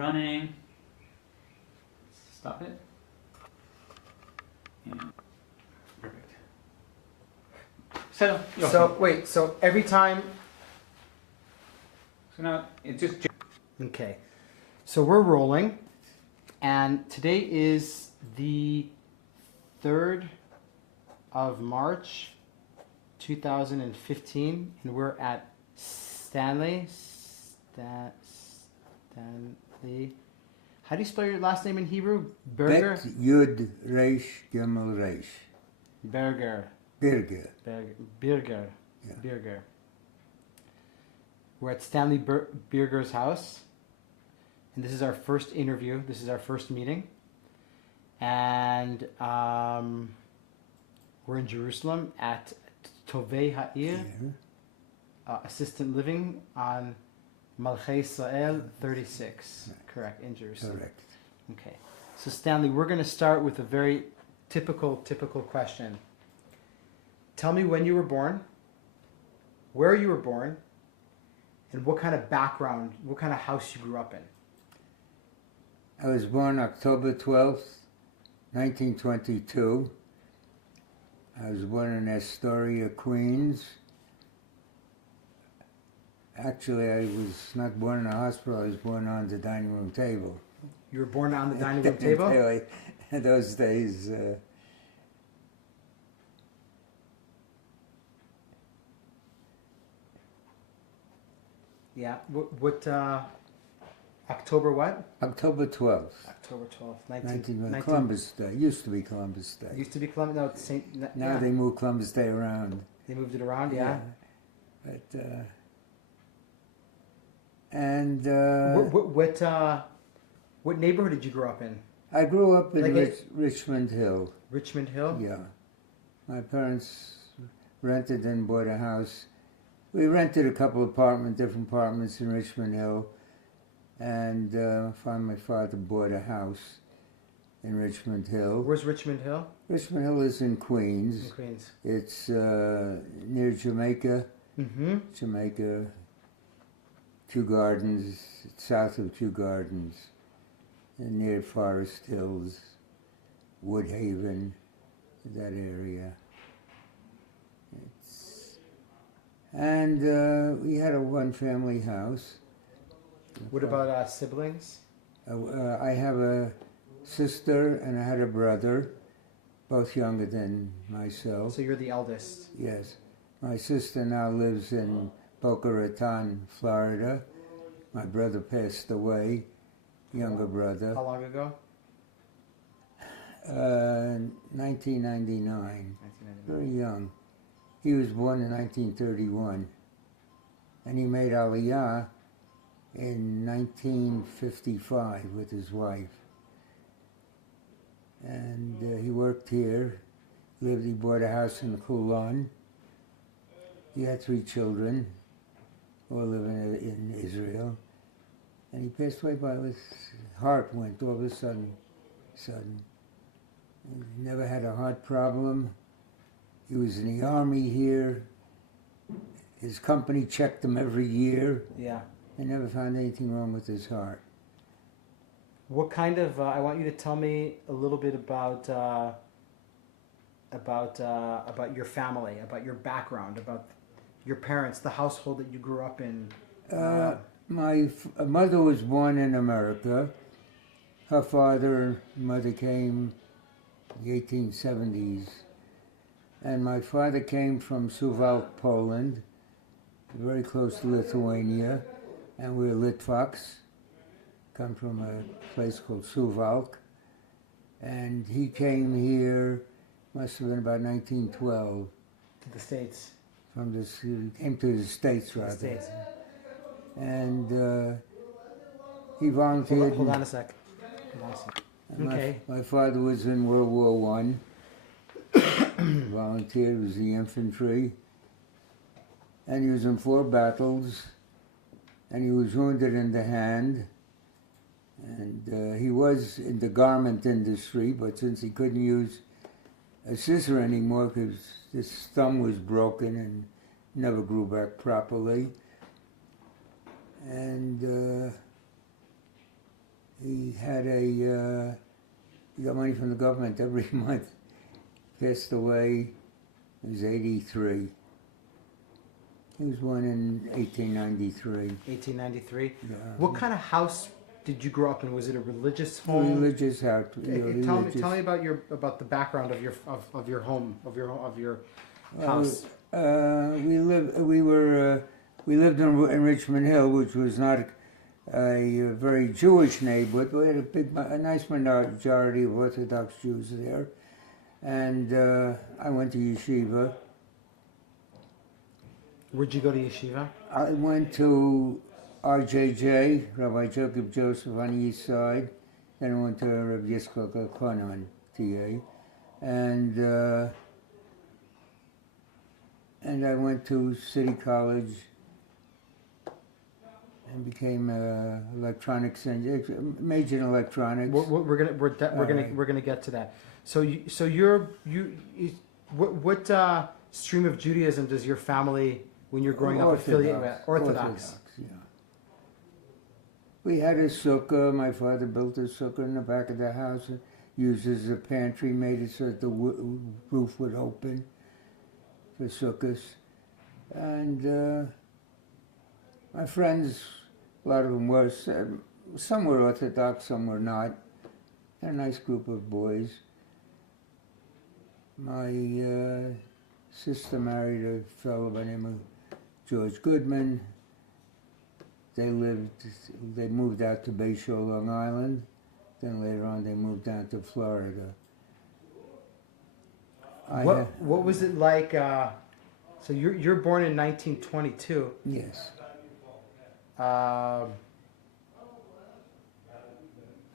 running. Stop it. Yeah. Perfect. So wait, so every time... So now it just... Okay. So we're rolling, and today is the 3rd of March, 2015, and we're at Stanley. Stanley. How do you spell your last name in Hebrew? Berger? Bet Yud Reish Gimel Reish. Berger. Birger. Birger. Yeah. Birger. We're at Stanley Berger's house, and this is our first interview. This is our first meeting, and we're in Jerusalem at Tovei Ha'ir, assistant living on Malchei Israel 36. Right. Correct, in Jerusalem. Correct. Okay. So Stanley, we're going to start with a very typical question. Tell me when you were born, where you were born, and what kind of background, what kind of house you grew up in. I was born October 12th, 1922. I was born in Astoria, Queens. Actually, I was not born in a hospital. I was born on the dining room table. You were born on the dining room table? In those days. Yeah. What October what? October 12th. October 12th, 19... Columbus Day. Used to be Columbus Day. Used to be Columbus... No, it's Saint... Now they moved Columbus Day around. They moved it around, yeah. But, and... what neighborhood did you grow up in? I grew up in Richmond Hill. Richmond Hill? Yeah. My parents rented and bought a house. We rented a couple different apartments in Richmond Hill. And finally my father bought a house in Richmond Hill. Where's Richmond Hill? Richmond Hill is in Queens. In Queens. It's near Jamaica. Mm-hmm. Jamaica, Kew Gardens, south of Kew Gardens, and near Forest Hills, Woodhaven, that area. And we had a one-family house. What about siblings? I have a sister and I had a brother, both younger than myself. So you're the eldest? Yes. My sister now lives in Boca Raton, Florida. My brother passed away, younger brother. How long ago? 1999. Very young. He was born in 1931. And he made Aliyah in 1955 with his wife. And he worked here, he bought a house in Kulan. He had 3 children, all living in Israel. And he passed away his heart went all of a sudden. He never had a heart problem. He was in the army here. His company checked him every year. Yeah. They never found anything wrong with his heart. What kind of, I want you to tell me a little bit about your family, about your background, about your parents, the household that you grew up in. My mother was born in America. Her father and mother came in the 1870s. And my father came from Suwałk, Poland, very close to Lithuania. And we're Litvaks, come from a place called Suwałk. And he came here, must have been about 1912. To the States? He came to the States, rather. The States. And he volunteered. Hold on a sec. Okay. My father was in World War I. Volunteered, was the infantry. And he was in 4 battles. And he was wounded in the hand. And he was in the garment industry, but since he couldn't use a scissor anymore because his thumb was broken and never grew back properly. And he had he got money from the government every month. Passed away, he was 83. He was born in 1893. 1893. Yeah. What kind of house did you grow up in? Was it a religious home? Religious house. Tell me about the background of your home, of your house. We lived in Richmond Hill, which was not a very Jewish neighborhood. We had a nice majority of Orthodox Jews there, and I went to yeshiva. Where'd you go to yeshiva? I went to RJJ, Rabbi Jacob Joseph on the east side. Then I went to Rabbi Yitzchak Konon, TA, and I went to City College and became electronics and majored in electronics. We're gonna get to that. What stream of Judaism does your family, when you're growing up, affiliate with? Orthodox. Yeah. We had a sukkah. My father built a sukkah in the back of the house, used it as a pantry, made it so that the roof would open for sukkahs. And my friends, a lot of them were, some were Orthodox, some were not. A nice group of boys. My sister married a fellow by the name of George Goodman. They moved out to Bayshore, Long Island. Then later on they moved down to Florida. What was it like, so you're born in 1922. Yes. Hold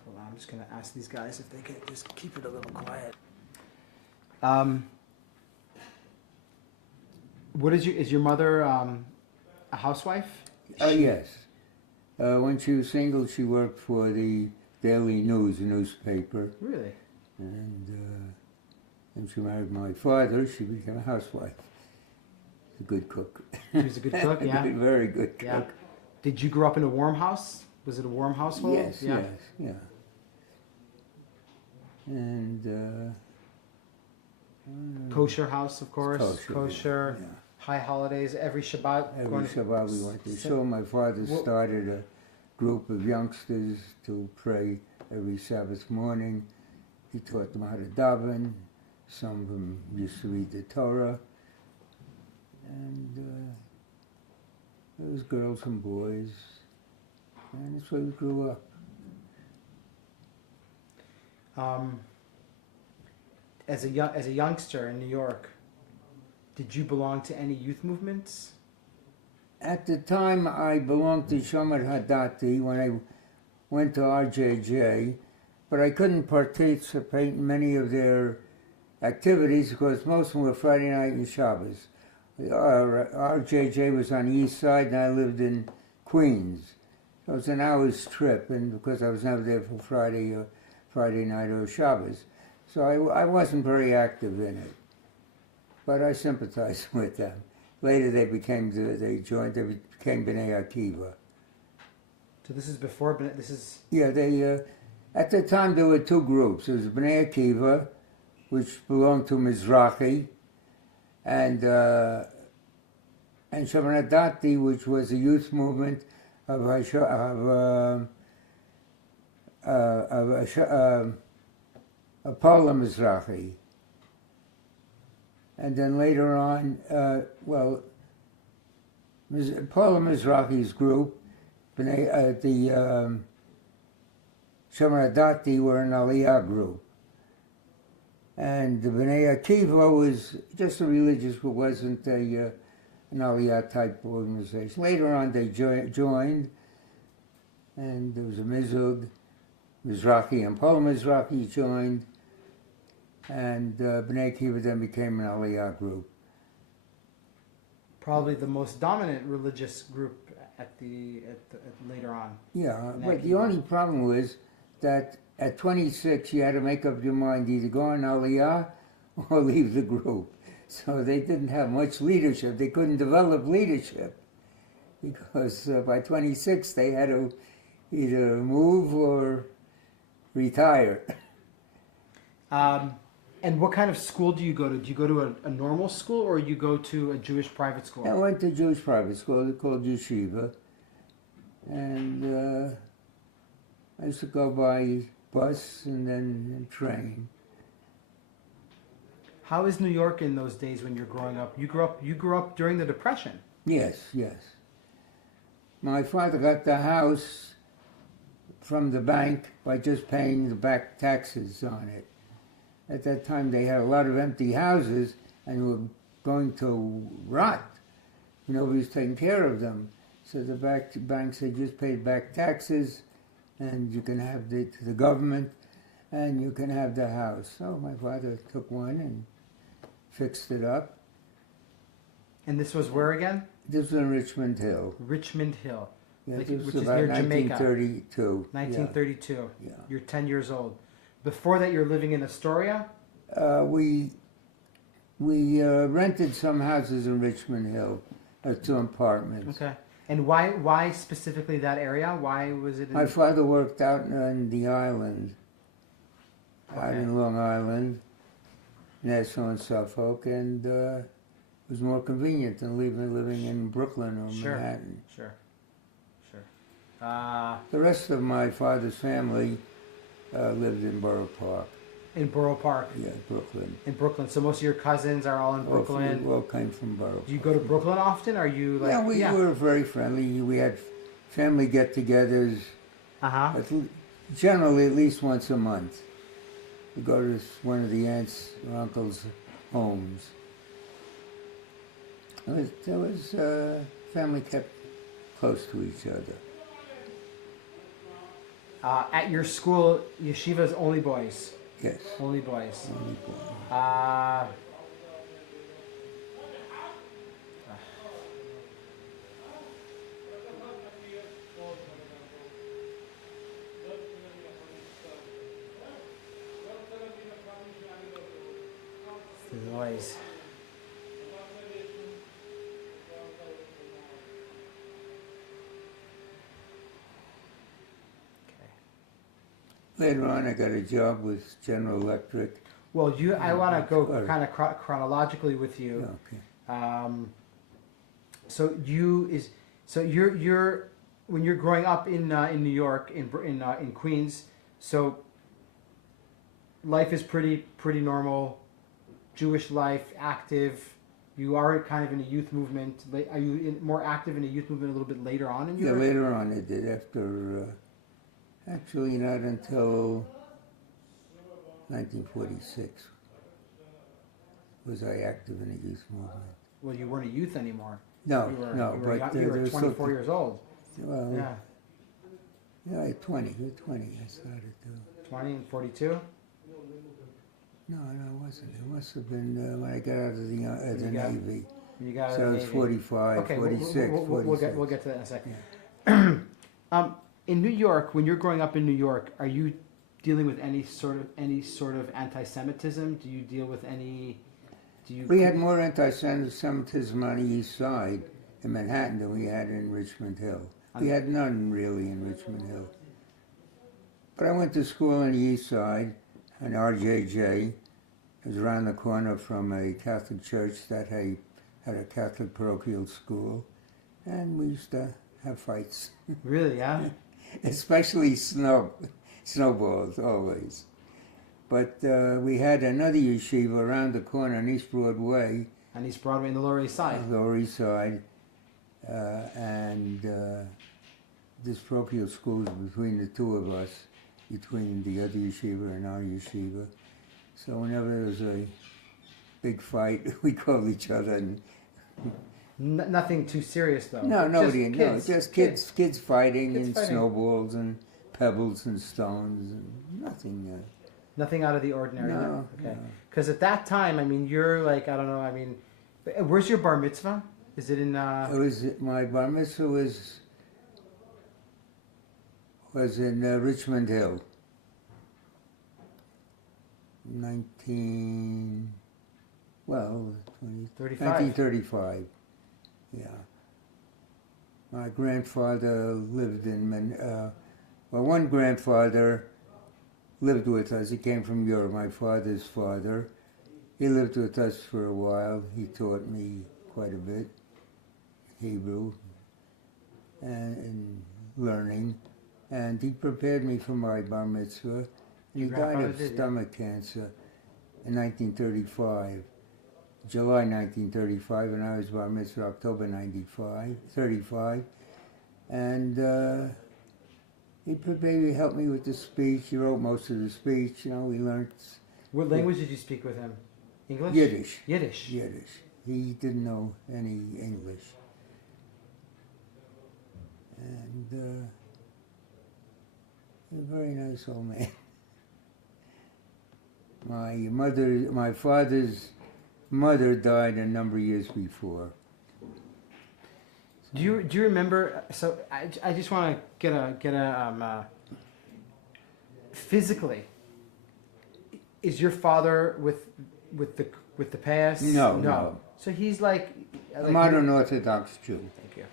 on, I'm just going to ask these guys if they can just keep it a little quiet. Is your mother a housewife? Yes. When she was single, she worked for the Daily News, a newspaper. Really? And when she married my father, she became a housewife. A good cook. She was a good cook, yeah? Very good cook. Yeah. Did you grow up in a warm house? Was it a warm household? Yes, yeah. And kosher house, of course. Kosher. Yeah. High holidays, every Shabbat. Every Shabbat we went to shul. My father started a group of youngsters to pray every Sabbath morning. He taught them how to daven. Some of them used to read the Torah. And there was girls and boys. And that's where we grew up. As a youngster in New York, did you belong to any youth movements? At the time, I belonged to Shomer Hadati when I went to RJJ, but I couldn't participate in many of their activities because most of them were Friday night and Shabbos. RJJ was on the east side and I lived in Queens. So it was an hour's trip, and because I was never there for Friday night or Shabbos. So I wasn't very active in it. But I sympathized with them. Later they became B'nai Akiva. So this is before, this is... Yeah, at the time there were two groups. There was B'nai Akiva, which belonged to Mizrahi, and Shomer Hadati, which was a youth movement of Paula Mizrahi. And then later on, Paula Mizrahi's group, the Shomer Hadati were an Aliyah group. And the B'nai Akiva was just a religious group, wasn't an Aliyah type organization. Later on they joined, and there was a Mizug, Mizrahi and Paula Mizrahi joined, and B'nai Akiva then became an Aliyah group. Probably the most dominant religious group later on. Yeah, but the only problem was that at 26 you had to make up your mind either go on Aliyah or leave the group. So they didn't have much leadership. They couldn't develop leadership because by 26 they had to either move or retire. And what kind of school do you go to? Do you go to a normal school or you go to a Jewish private school? I went to Jewish private school called Yeshiva, and I used to go by bus and then train. How is New York in those days when you're growing up? You grew up during the Depression. Yes, yes. My father got the house from the bank by just paying the back taxes on it. At that time, they had a lot of empty houses and were going to rot. Nobody was taking care of them. So the bank said, just pay back taxes, and you can have to the government, and you can have the house. So my father took one and fixed it up. And this was where again? This was in Richmond Hill. Richmond Hill. Yeah, Like, this was which is about near Jamaica. 1932. 1932. Yeah. You're 10 years old. Before that, you're living in Astoria? We rented some houses in Richmond Hill, some apartments. Okay. And why specifically that area? Why was it in... My father worked out on the island, out Okay. in Long Island, Nassau and Suffolk, and it was more convenient than living in Brooklyn or Sure. Manhattan. Sure. The rest of my father's family lived in Borough Park. In Borough Park. Yeah, Brooklyn. In Brooklyn. So most of your cousins are all in Brooklyn. We all came from Borough Park. Do you go to Brooklyn often? Are you like... Yeah, we were very friendly. We had family get-togethers. Uh-huh. Generally, at least once a month. We go to one of the aunts or uncles' homes. There was family kept close to each other. At your school, yeshiva's only boys. Yes. Only boys. Only boys. The noise. Later on, I got a job with General Electric. Well, I want to go kind of chronologically with you. Okay. So you're when you're growing up in New York in Queens, so life is pretty normal, Jewish life, active. You are kind of in a youth movement. Are you more active in a youth movement a little bit later on in your life? Yeah, later on I did. After actually not until 1946 was I active in the youth movement. Well, you weren't a youth anymore. No, You were 24 years old. Well, Yeah. at 20 I started to. 20 and 42? No, it wasn't. It must have been when I got out of the Navy. You got So out I of was the Navy. 45, Okay, 46, we'll get to that in a second. Yeah. In New York, when you're growing up in New York, are you dealing with any sort of anti-Semitism? Do you deal with any? We had more anti-Semitism on the East Side in Manhattan than we had in Richmond Hill. We had none really in Richmond Hill. But I went to school on the East Side, on RJJ. It was around the corner from a Catholic church that had a Catholic parochial school, and we used to have fights. Really, yeah? Especially snowballs, always. But we had another yeshiva around the corner on East Broadway. On East Broadway in the Lower East Side. Lower East Side. And this parochial school was between the two of us, between the other yeshiva and our yeshiva. So whenever there was a big fight, we called each other. And nothing too serious, though. No, nobody, just kids fighting Kids and fighting. snowballs and pebbles and stones and nothing. Nothing out of the ordinary. No, Okay. no. Because at that time, I mean, you're like, I don't know, I mean, where's your bar mitzvah? Is it in... It was my bar mitzvah was in Richmond Hill. 1935. Yeah. My grandfather lived in, one grandfather lived with us. He came from Europe, my father's father. He lived with us for a while. He taught me quite a bit, Hebrew, and learning. And he prepared me for my bar mitzvah. He died of stomach cancer in 1935, July 1935, and I was bar mitzvah October 35. And he prepared me, helped me with the speech. He wrote most of the speech. You know, we learned. What language did you speak with him? English? Yiddish. Yiddish. Yiddish. He didn't know any English. And a very nice old man. My father's mother died a number of years before. Do you remember? So I just want to get a physically. Is your father with the past? No. So he's like A modern Orthodox Jew. Thank you.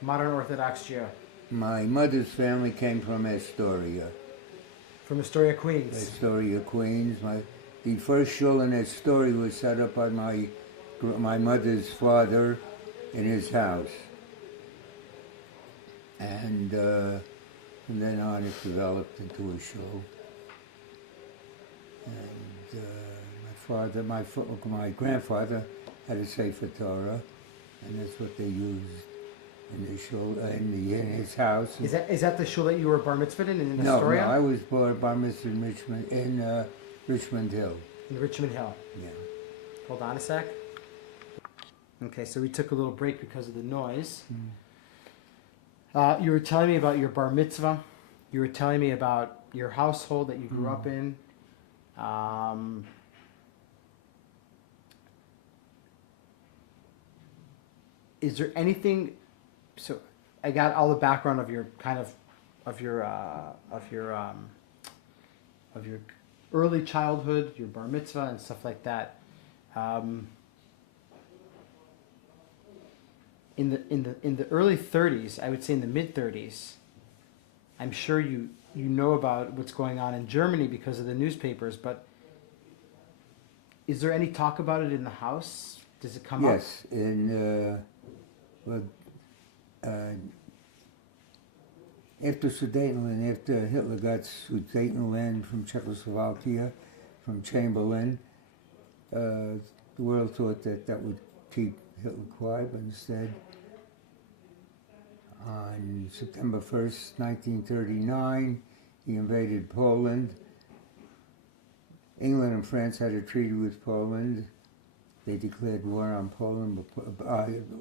Modern Orthodox Jew. My mother's family came from Astoria. From Astoria, Queens. Astoria, Queens. The first shul in Astoria was set up by my mother's father in his house. And from then on it developed into a shul. And my grandfather had a Sefer Torah, and that's what they used in the shul, in his house. Is that the shul that you were bar mitzvahed in Astoria? No, I was bar mitzvahed in Richmond Hill. In Richmond Hill. Yeah. Hold on a sec. Okay, so we took a little break because of the noise. You were telling me about your bar mitzvah. You were telling me about your household that you grew up in. Is there anything? So I got all the background of your early childhood, your bar mitzvah and stuff like that. In the early 30s, I would say in the mid 30s, I'm sure you know about what's going on in Germany because of the newspapers, but is there any talk about it in the house? Does it come up? Yes, after Sudetenland, after Hitler got Sudetenland from Czechoslovakia, from Chamberlain, the world thought that would keep Hitler quiet, but instead, on September 1st, 1939, he invaded Poland. England and France had a treaty with Poland. They declared war on Poland,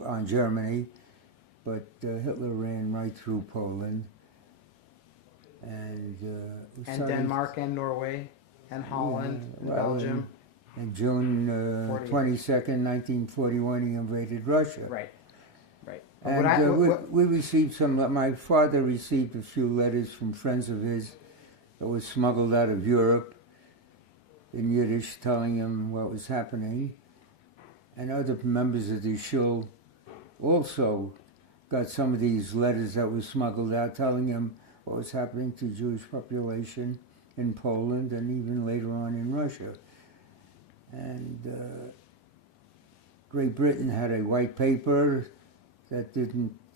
on Germany, but Hitler ran right through Poland. And Denmark and Norway and Holland and Belgium. And June 22nd, 1941, he invaded Russia. Right. And we received my father received a few letters from friends of his that was smuggled out of Europe in Yiddish telling him what was happening. And other members of the shul also got some of these letters that were smuggled out telling him what was happening to the Jewish population in Poland and even later on in Russia. And Great Britain had a white paper that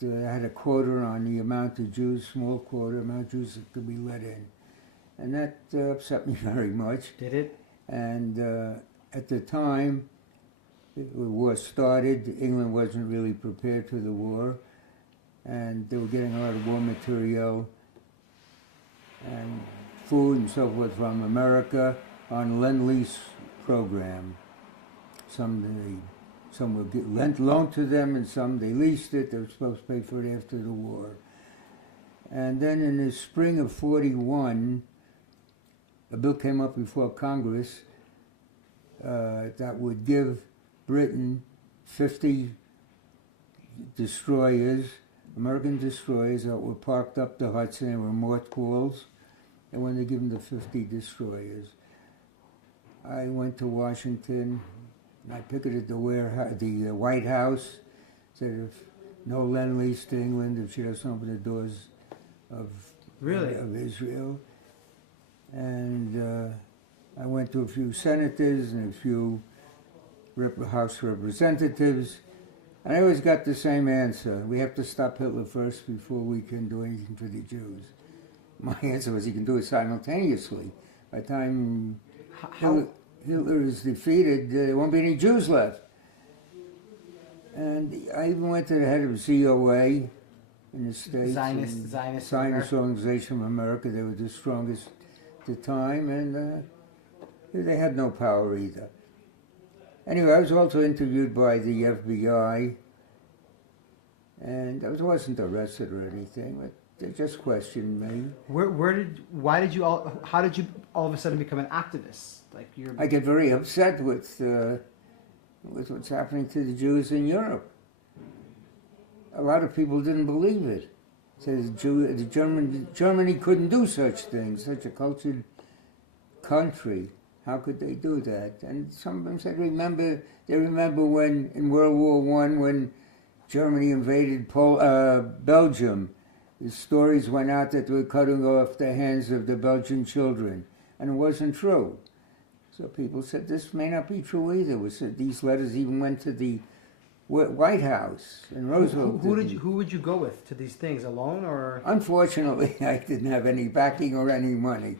had a quota on the amount of Jews, small quota, amount of Jews that could be let in. And that upset me very much. Did it? And at the time, the war started, England wasn't really prepared for the war, and they were getting a lot of war material and food and so forth from America on Lend-Lease program. Some were loaned to them, and some they leased it. They were supposed to pay for it after the war. And then in the spring of '41, a bill came up before Congress that would give Britain 50 destroyers, American destroyers that were parked up the Hudson and were mothballs. They wanted to give them the 50 destroyers. I went to Washington. I picketed the White House, said if no Lend-Lease to England if she doesn't open the doors of Israel. And I went to a few senators and a few House representatives, and I always got the same answer. We have to stop Hitler first before we can do anything for the Jews. My answer was, you can do it simultaneously. By the time Hitler is defeated, there won't be any Jews left. And I even went to the head of ZOA in the States. Zionist Organization of America. They were the strongest at the time, and they had no power either. Anyway, I was also interviewed by the FBI, and I wasn't arrested or anything, but they just questioned me. How did you all of a sudden become an activist? Like I get very upset with what's happening to the Jews in Europe. A lot of people didn't believe it. Says Germany couldn't do such things, such a cultured country. How could they do that? And some of them said, they remember when in World War I, when Germany invaded Belgium, the stories went out that they were cutting off the hands of the Belgian children, and it wasn't true. So people said this may not be true either. These letters even went to the White House, and Roosevelt. Who would you go with to these things, alone or? Unfortunately, I didn't have any backing or any money.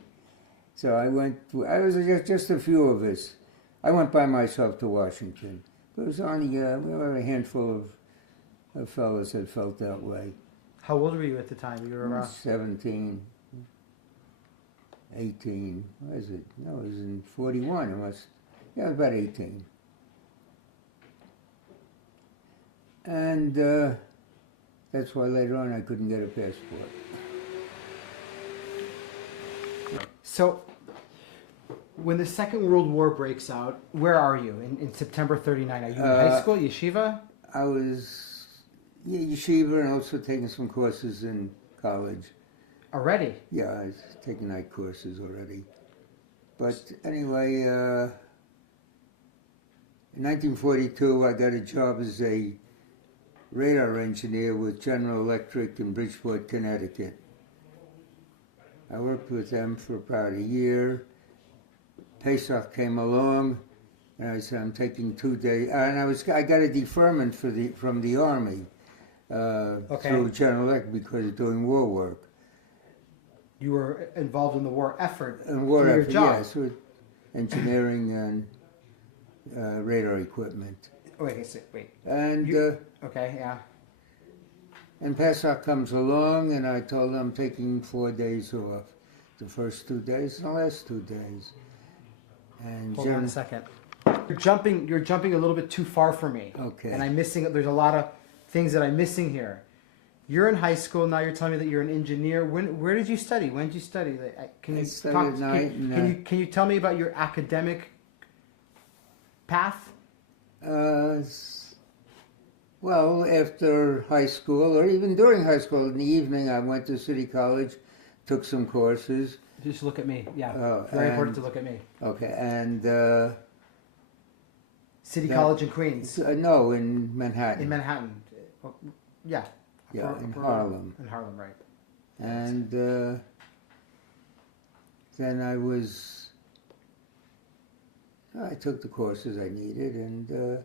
So I was just a few of us. I went by myself to Washington. But it was only, we were a handful of fellows that felt that way. How old were you at the time? You were around? 17, 18, what is it? No, it was in 41, I was about 18. And that's why later on I couldn't get a passport. So, when the Second World War breaks out, where are you in September 39? Are you in high school, yeshiva? I was yeshiva and also taking some courses in college. Already? Yeah, I was taking night courses already. But anyway, in 1942 I got a job as a radar engineer with General Electric in Bridgeport, Connecticut. I worked with them for about a year. Pesach came along, and I said, I'm taking 2 days. And I got a deferment from the Army through General Electric because of doing war work. You were involved in the war effort. In war effort, your job. Yes, with engineering and radar equipment. Wait. And okay, yeah. And Pesach comes along, and I told him I'm taking 4 days off. The first 2 days and the last 2 days. And Hold on a second. You're jumping a little bit too far for me. Okay. And there's a lot of things that I'm missing here. You're in high school, now you're telling me that you're an engineer. Where did you study? When did you study? Can you tell me about your academic path? Well, after high school, or even during high school, in the evening, I went to City College, took some courses. Just look at me, yeah. Very important to look at me. Okay, and... City College in Queens? No, in Manhattan. In Manhattan, yeah. Yeah, in Harlem. In Harlem, right. And then I took the courses I needed, and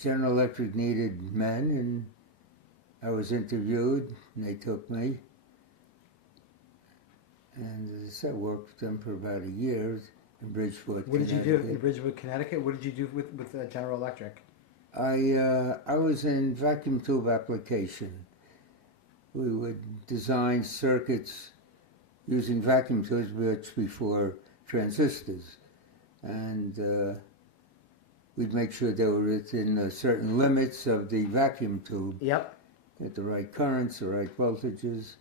General Electric needed men, and I was interviewed, and they took me. And as I said, I worked with them for about a year in Bridgeport, What did you do in Bridgeport, Connecticut? What did you do with General Electric? I was in vacuum tube application. We would design circuits using vacuum tubes, which before transistors. And we'd make sure they were within certain limits of the vacuum tube. Yep. At the right currents, the right voltages.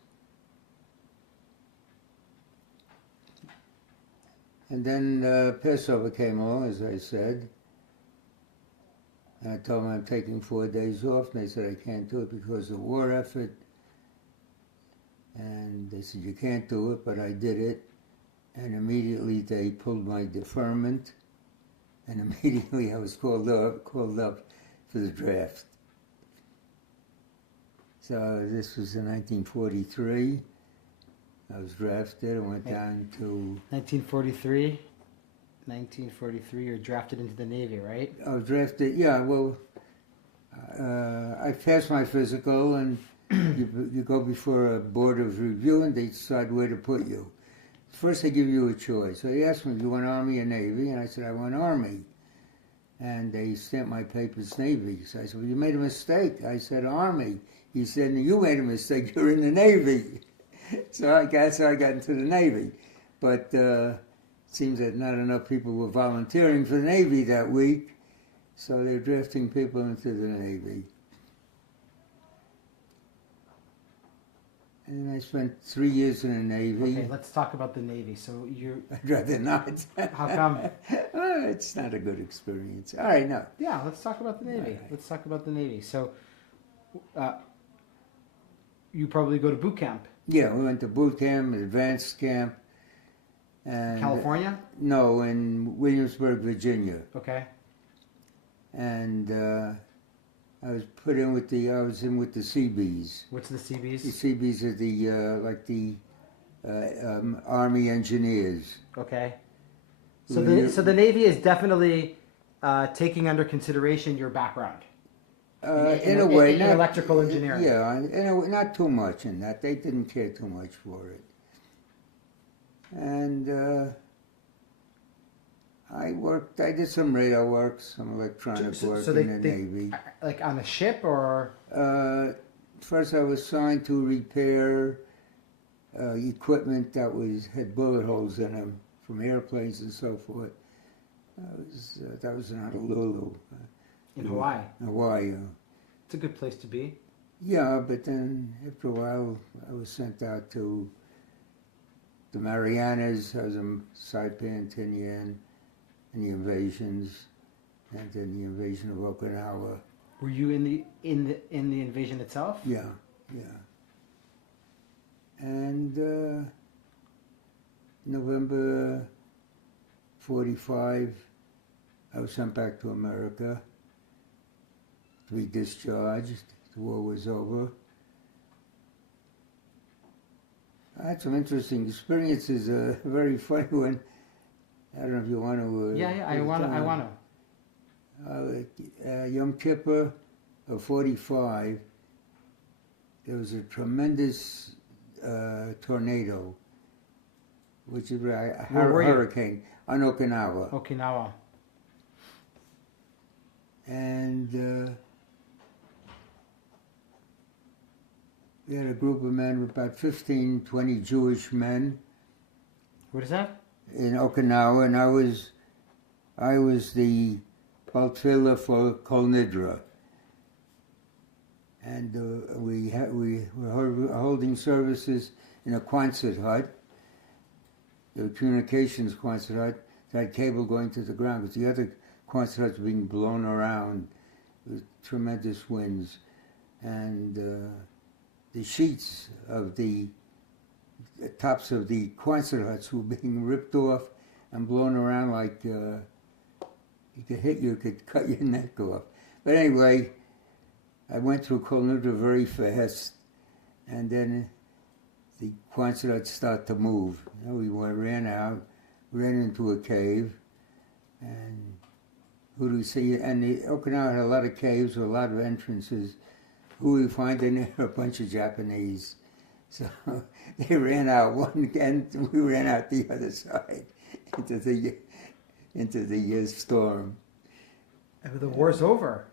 And then Passover came along, as I said. And I told them I'm taking 4 days off, and they said I can't do it because of the war effort. And they said, you can't do it, but I did it. And immediately they pulled my deferment, and immediately I was called up for the draft. So this was in 1943. I was drafted. I went down to... 1943. 1943, you're drafted into the Navy, right? I was drafted, yeah, well, I passed my physical, and you go before a board of review, and they decide where to put you. First, they give you a choice. So they asked me, do you want Army or Navy? And I said, I want Army. And they stamped my papers Navy. So I said, well, you made a mistake. I said, Army. He said, no, you made a mistake. You're in the Navy. So I got into the Navy. But it seems that not enough people were volunteering for the Navy that week. So they're drafting people into the Navy. And I spent 3 years in the Navy. Okay, let's talk about the Navy. So you're... I'd rather not. How come? It's not a good experience. All right, no. Yeah, let's talk about the Navy. Right. Let's talk about the Navy. So you probably go to boot camp. Yeah, we went to boot camp, advanced camp. And California? No, in Williamsburg, Virginia. Okay. And I was put in with I was in with the Seabees. What's the Seabees? The Seabees are the Army engineers. Okay. So the Navy is definitely taking under consideration your background. In a way, in electrical engineering. Yeah, in a way, not too much in that. They didn't care too much for it. And I did some radar work, some electronic work in the Navy. Like on a ship or? First I was assigned to repair equipment that had bullet holes in them from airplanes and so forth. That was in Honolulu. In Hawaii? Hawaii. It's a good place to be. Yeah, but then after a while I was sent out to the Marianas. I was a Saipan, Tinian, and the invasions, and then the invasion of Okinawa. Were you in the invasion itself? Yeah, yeah. And November 45, I was sent back to America to be discharged. The war was over. I had some interesting experiences. A very funny one. I don't know if you want to. I want to. Yom Kippur of 45, there was a tremendous tornado, which is a hurricane on Okinawa. Okinawa. And we had a group of men, about 15, 20 Jewish men. What is that? In Okinawa, and I was the Baltfila for Kol Nidra. And we were holding services in a Quonset hut, the communications Quonset hut, that had cable going to the ground, because the other Quonset huts were being blown around with tremendous winds. And the sheets of the tops of the Quonset huts were being ripped off and blown around like you could hit you, could cut your neck off. But anyway, I went through Kol Nidra very fast, and then the Quonset huts started to move. You know, we ran out, ran into a cave, and who do we see? And Okinawa had a lot of caves with a lot of entrances. Who we find in there? A bunch of Japanese. So they ran out one end, we ran out the other side into the storm. The war's over.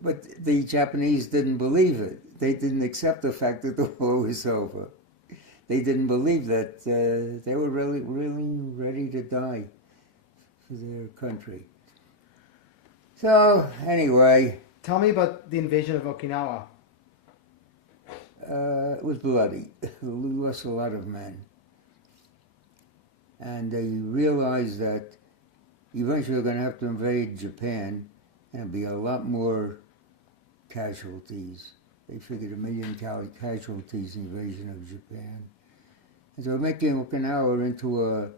But the Japanese didn't believe it. They didn't accept the fact that the war was over. They didn't believe that they were really, really ready to die for their country. So anyway. Tell me about the invasion of Okinawa. It was bloody. We lost a lot of men. And they realized that eventually they're going to have to invade Japan, and there'll be a lot more casualties. They figured 1 million casualties in the invasion of Japan. And so we're making Okinawa into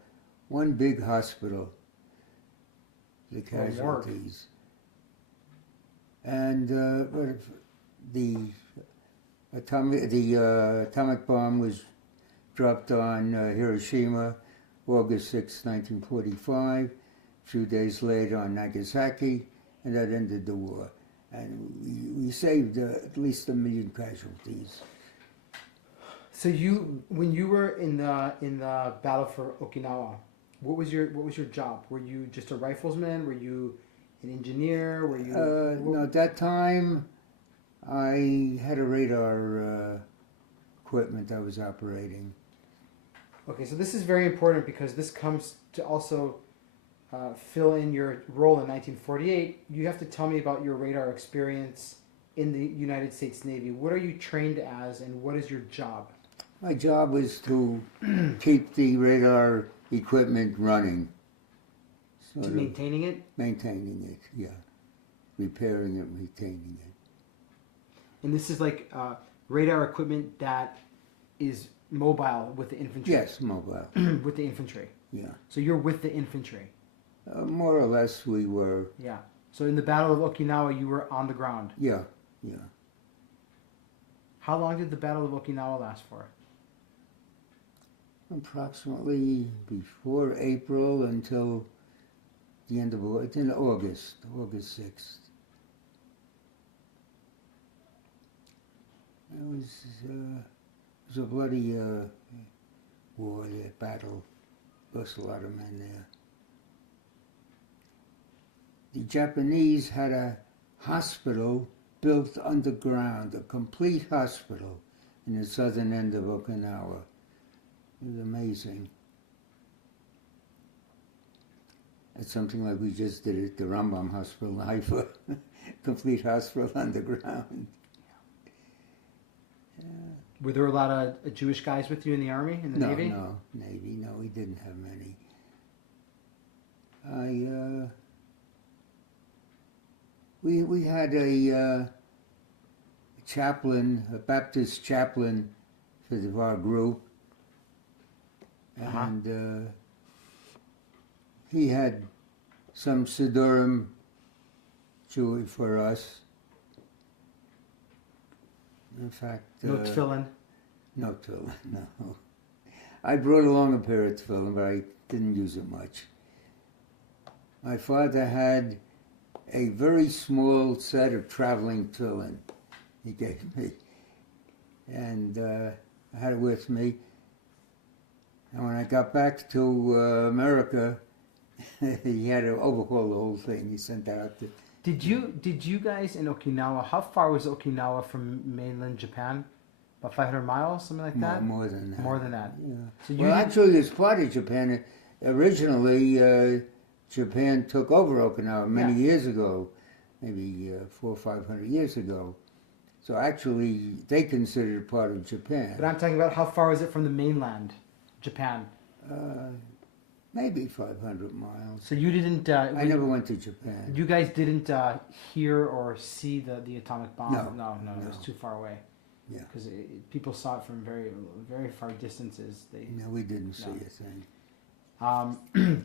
one big hospital, the casualties. And the atomic bomb was dropped on Hiroshima, August 6, 1945. A few days later on Nagasaki, and that ended the war. And we saved at least 1 million casualties. So when you were in the battle for Okinawa, what was your job? Were you just a riflesman? Were you an engineer? Were you? No, at that time, I had a radar equipment I was operating. Okay, so this is very important because this comes to also fill in your role in 1948. You have to tell me about your radar experience in the United States Navy. What are you trained as, and what is your job? My job was to keep the radar equipment running. To maintaining it? Maintaining it, yeah. Repairing it, maintaining it. And this is like radar equipment that is mobile with the infantry? Yes, mobile. With the infantry? Yeah. So you're with the infantry? More or less we were. Yeah. So in the Battle of Okinawa, you were on the ground? Yeah, yeah. How long did the Battle of Okinawa last for? Approximately before April until the end of August, August 6th. It was a bloody war, battle. Lost a lot of men there. The Japanese had a hospital built underground, a complete hospital in the southern end of Okinawa. It was amazing. It's something like we just did at the Rambam Hospital in Haifa. Complete hospital underground. Were there a lot of Jewish guys with you in the Army, in the Navy? No, Navy, no, we didn't have many. We had a chaplain, a Baptist chaplain for our group, and he had some Siddurim Jewish for us. In fact, no tefillin? No tefillin, no. I brought along a pair of tefillin, but I didn't use it much. My father had a very small set of traveling tefillin he gave me, and I had it with me. And when I got back to America, he had to overhaul the whole thing. He sent that out to... Did you guys in Okinawa, how far was Okinawa from mainland Japan? About 500 miles, something like that? More than that. More than that. Yeah. So well, actually, it's part of Japan. Originally, Japan took over Okinawa many years ago, maybe 400 or 500 years ago. So actually, they considered it part of Japan. But I'm talking about how far is it from the mainland, Japan? Maybe 500 miles. So you didn't... I never went to Japan. You guys didn't hear or see the atomic bomb? No, it was too far away. Yeah. Because people saw it from very, very far distances. No, we didn't see a thing.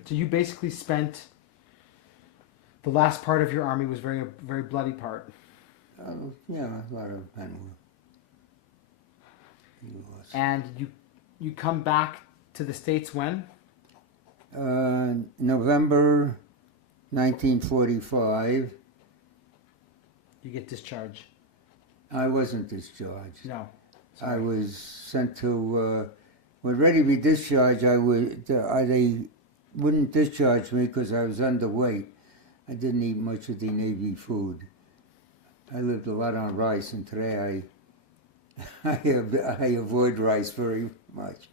So you basically spent... The last part of your army was very bloody part. Yeah, a lot of men were lost. And you come back to the States when? November 1945. You get discharged. I wasn't discharged. No. Sorry. I was sent to... when ready to be discharged, they wouldn't discharge me because I was underweight. I didn't eat much of the Navy food. I lived a lot on rice, and today I avoid rice very much.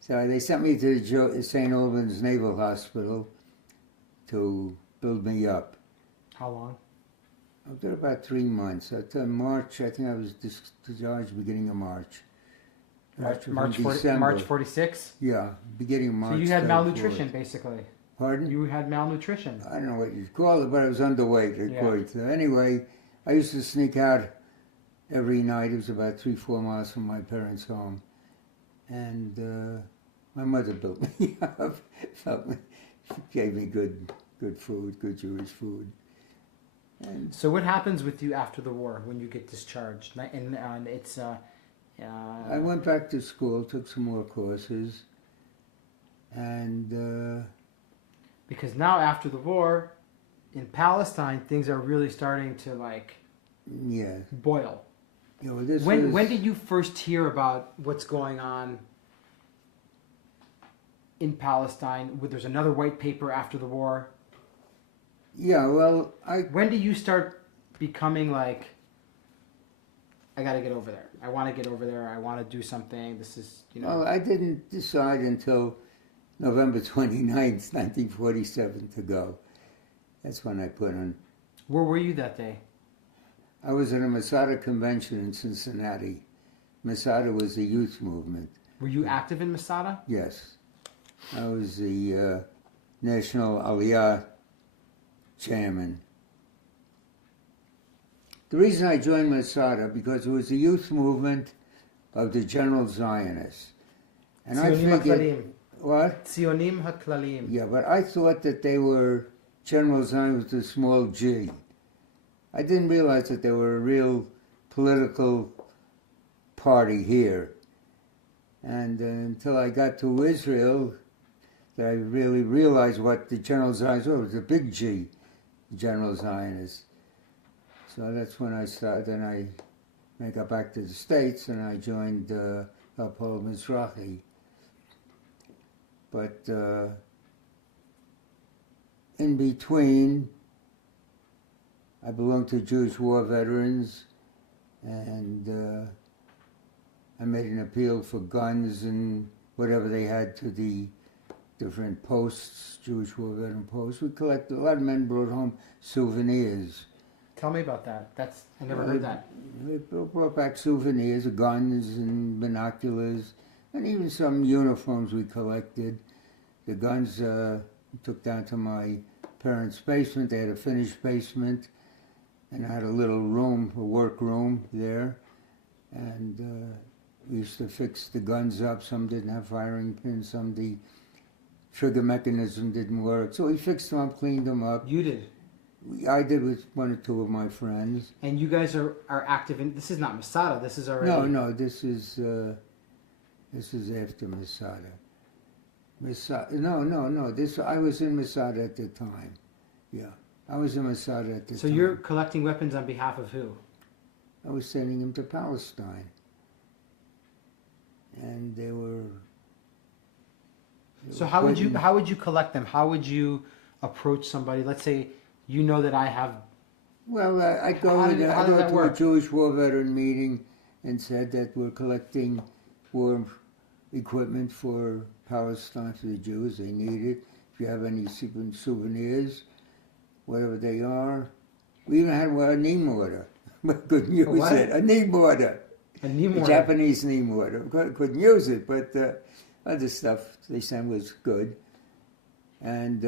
So they sent me to St. Albans Naval Hospital to build me up. How long? I was there about 3 months. Until March, I think I was discharged beginning of March. March 46? Yeah, beginning of March. So you had malnutrition, basically. Pardon? You had malnutrition. I don't know what you'd call it, but I was underweight, according to that. Anyway, I used to sneak out every night. It was about 3-4 miles from my parents' home. And my mother built me up, gave me good food, good Jewish food. And so what happens with you after the war when you get discharged? And it's I went back to school, took some more courses, and because now after the war, in Palestine, things are really starting to like yeah. boil. You know, this When was, when did you first hear about what's going on in Palestine? There's another white paper after the war. Yeah, well, When did you start becoming like, I got to get over there. I want to get over there. I want to do something. This is, you know. Well, I didn't decide until November 29th, 1947 to go. That's when I put on. Where were you that day? I was at a Masada convention in Cincinnati. Masada was a youth movement. Were you active in Masada? Yes. I was the National Aliyah chairman. The reason I joined Masada, because it was a youth movement of the General Zionists. And I Tzionim figured, HaKlalim. what? Tzionim HaKlalim. Yeah, but I thought that they were General Zionists with a small G. I didn't realize that they were a real political party here. And until I got to Israel, that I really realized what the General Zionists were. It was a big G, the General Zionists. So that's when I started. Then I got back to the States and I joined Apollo Mizrahi. But in between, I belonged to Jewish war veterans, and I made an appeal for guns and whatever they had to the different posts, Jewish war veteran posts. We collected, a lot of men brought home souvenirs. Tell me about that. I never heard that. They brought back souvenirs, guns and binoculars, and even some uniforms we collected. The guns we took down to my parents' basement. They had a finished basement, and I had a little room, a work room there, and we used to fix the guns up. Some didn't have firing pins, some the trigger mechanism didn't work. So we fixed them up, cleaned them up. You did. I did with one or two of my friends. And you guys are active in, this is not Masada, this is already... No, this is after Masada. No. I was in Masada at the time. Yeah, I was in Masada at the time. So you're collecting weapons on behalf of who? I was sending them to Palestine, and they were. So how would you collect them? How would you approach somebody? Let's say you know that I have. Well, I go to a Jewish war veteran meeting and said that we're collecting war equipment for Palestine, for the Jews. They need it. If you have any souvenirs, whatever they are. We even had a knee mortar. Couldn't use it. A knee mortar. A knee mortar. A Japanese knee mortar. Couldn't use it, but other stuff they sent was good. And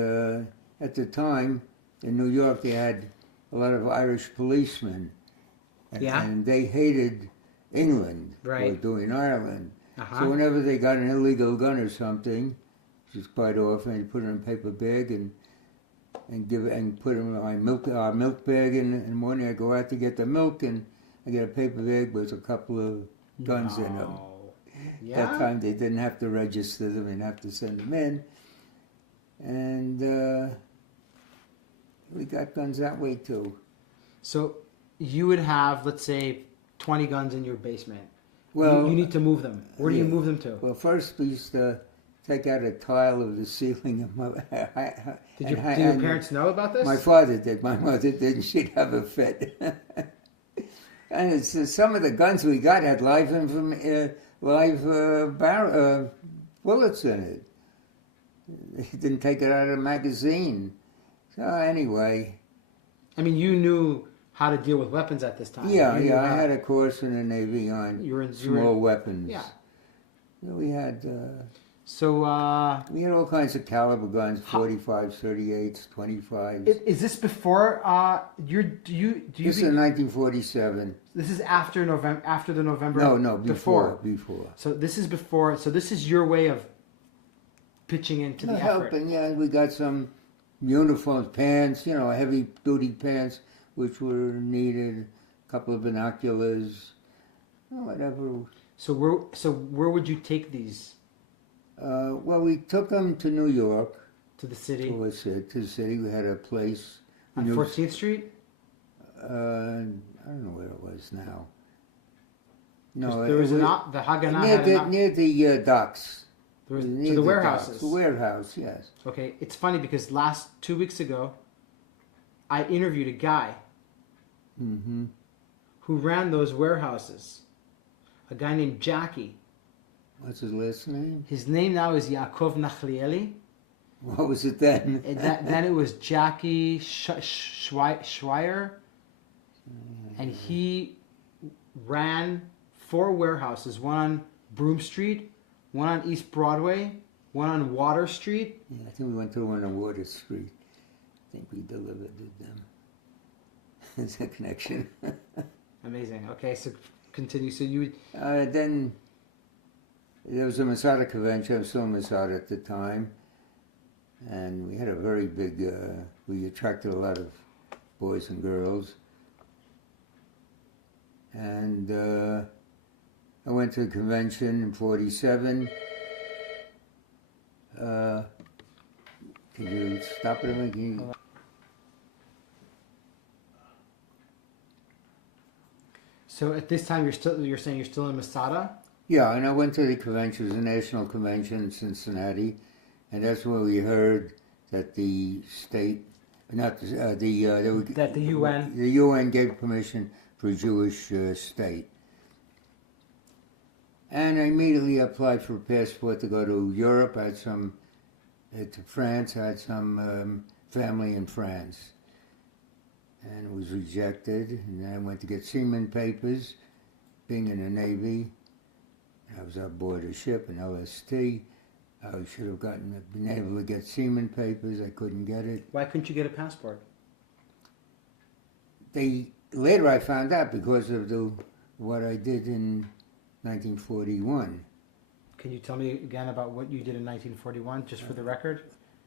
at the time, in New York, they had a lot of Irish policemen. And they hated England for doing Ireland. So whenever they got an illegal gun or something, which is quite often, they put it in a paper bag and put it in my milk bag. In the morning, I go out to get the milk, and I get a paper bag with a couple of guns in them. Yeah. That time they didn't have to register them and have to send them in, and we got guns that way too. So you would have, let's say, 20 guns in your basement. Well, you need to move them. Where do you move them to? Well, first we used to take out a tile of the ceiling of my. Did your parents know about this? My father did. My mother didn't. She'd have a fit. And some of the guns we got had live bullets in it. They didn't take it out of the magazine. So anyway. I mean, you knew how to deal with weapons at this time. Yeah. I had a course in the Navy on small weapons. Yeah. We had. We had all kinds of caliber guns: 45s, 38s, 25s. Is this before This is in 1947. This is after November. After the November. No, before. So this is before. So this is your way of pitching into the effort. Helping. Yeah, we got some uniforms, pants. Heavy duty pants, which were needed. A couple of binoculars, whatever. So where would you take these? Well, we took them to New York. To the city? To the city. We had a place. On 14th Street? I don't know where it was now. No, there was the Haganah near the docks. There was, to the warehouses. Docks. The warehouse, yes. Okay, it's funny because 2 weeks ago, I interviewed a guy who ran those warehouses. A guy named Jackie. What's his last name? His name now is Yaakov Nachlieli. What was it then? Then it was Jackie Schweier. And he ran 4 warehouses, one on Broome Street, one on East Broadway, one on Water Street. Yeah, I think we went to one on Water Street. I think we delivered them. It's a connection. Amazing. Okay, so continue. So you... Then there was a Masada convention. I was still in Masada at the time. And we had a very big... we attracted a lot of boys and girls. And I went to the convention in 47. Can you stop it again? So at this time, you're saying you're still in Masada? Yeah, and I went to the convention. It was a national convention in Cincinnati, and that's where we heard that the state, not that the UN gave permission for a Jewish state. And I immediately applied for a passport to go to Europe. I had to France. I had some family in France. And it was rejected. And then I went to get seaman papers, being in the Navy. I was aboard a ship, an LST. I should have been able to get seaman papers. I couldn't get it. Why couldn't you get a passport? Later I found out because of what I did in 1941. Can you tell me again about what you did in 1941, just for the record?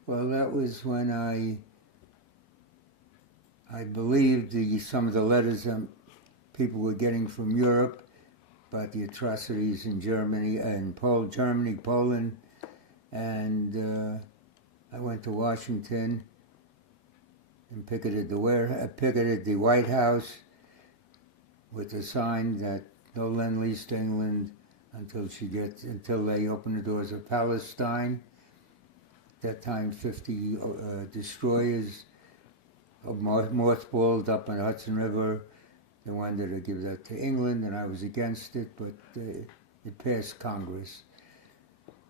Well, that was when I believed some of the letters people were getting from Europe about the atrocities in Germany and Poland, and I went to Washington and picketed the White House with a sign that no Lend-Lease to England until they open the doors of Palestine. At that time, 50 destroyers mothballed up on the Hudson River. They wanted to give that to England, and I was against it, but it passed Congress.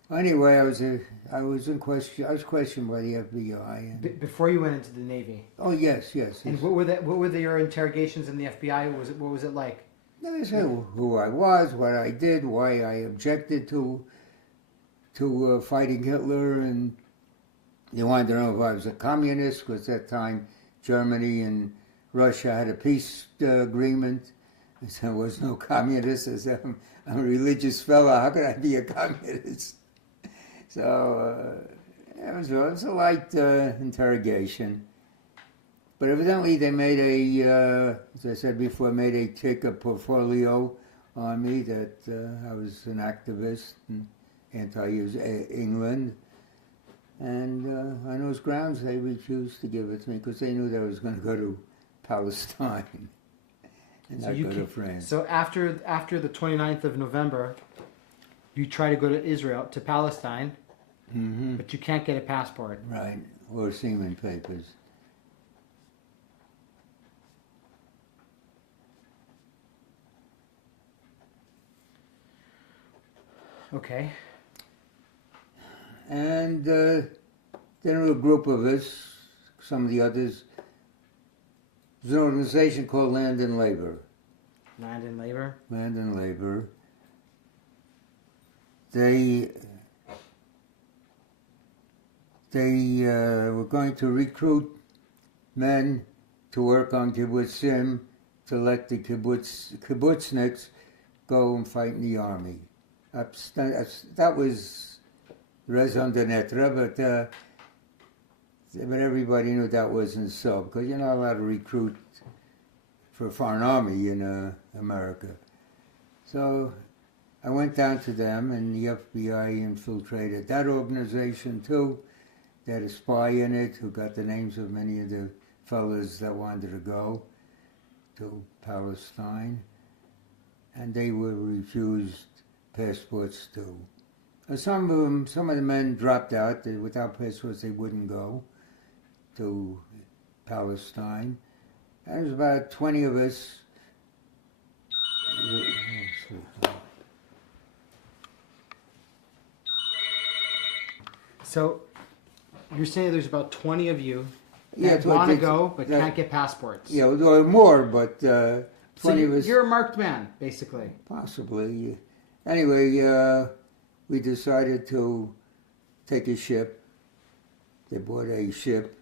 Anyway, I was questioned by the FBI. Before you went into the Navy. Oh yes. And what were your interrogations in the FBI? What was it like? They said who I was, what I did, why I objected to fighting Hitler, and they wanted to know if I was a communist, because at that time Germany and Russia had a peace agreement. I said I was no communist. I said I'm a religious fellow. How could I be a communist? So it was a light interrogation. But evidently they made as I said before, a portfolio on me that I was an activist and anti-England. And on those grounds they refused to give it to me because they knew that I was going to go to Palestine and not go to France. So after the 29th of November, you try to go to Israel, to Palestine, but you can't get a passport. Right, or seaman papers. Okay. And then a group of us, some of the others, there's an organization called Land and Labor. Land and Labor? Land and Labor. They were going to recruit men to work on kibbutzim to let the kibbutzniks go and fight in the army. That was raison d'etre, but everybody knew that wasn't so, because you're not allowed to recruit for a foreign army in America. So I went down to them, and the FBI infiltrated that organization too. They had a spy in it who got the names of many of the fellas that wanted to go to Palestine, and they were refused passports too. Some of the men dropped out. Without passports, they wouldn't go to Palestine. And there was about 20 of us. So you're saying there's about 20 of you Yeah, that want to go but can't get passports. Yeah, there were more, but 20 So of us. you're a marked man, basically. Possibly. Anyway, we decided to take a ship. They bought a ship.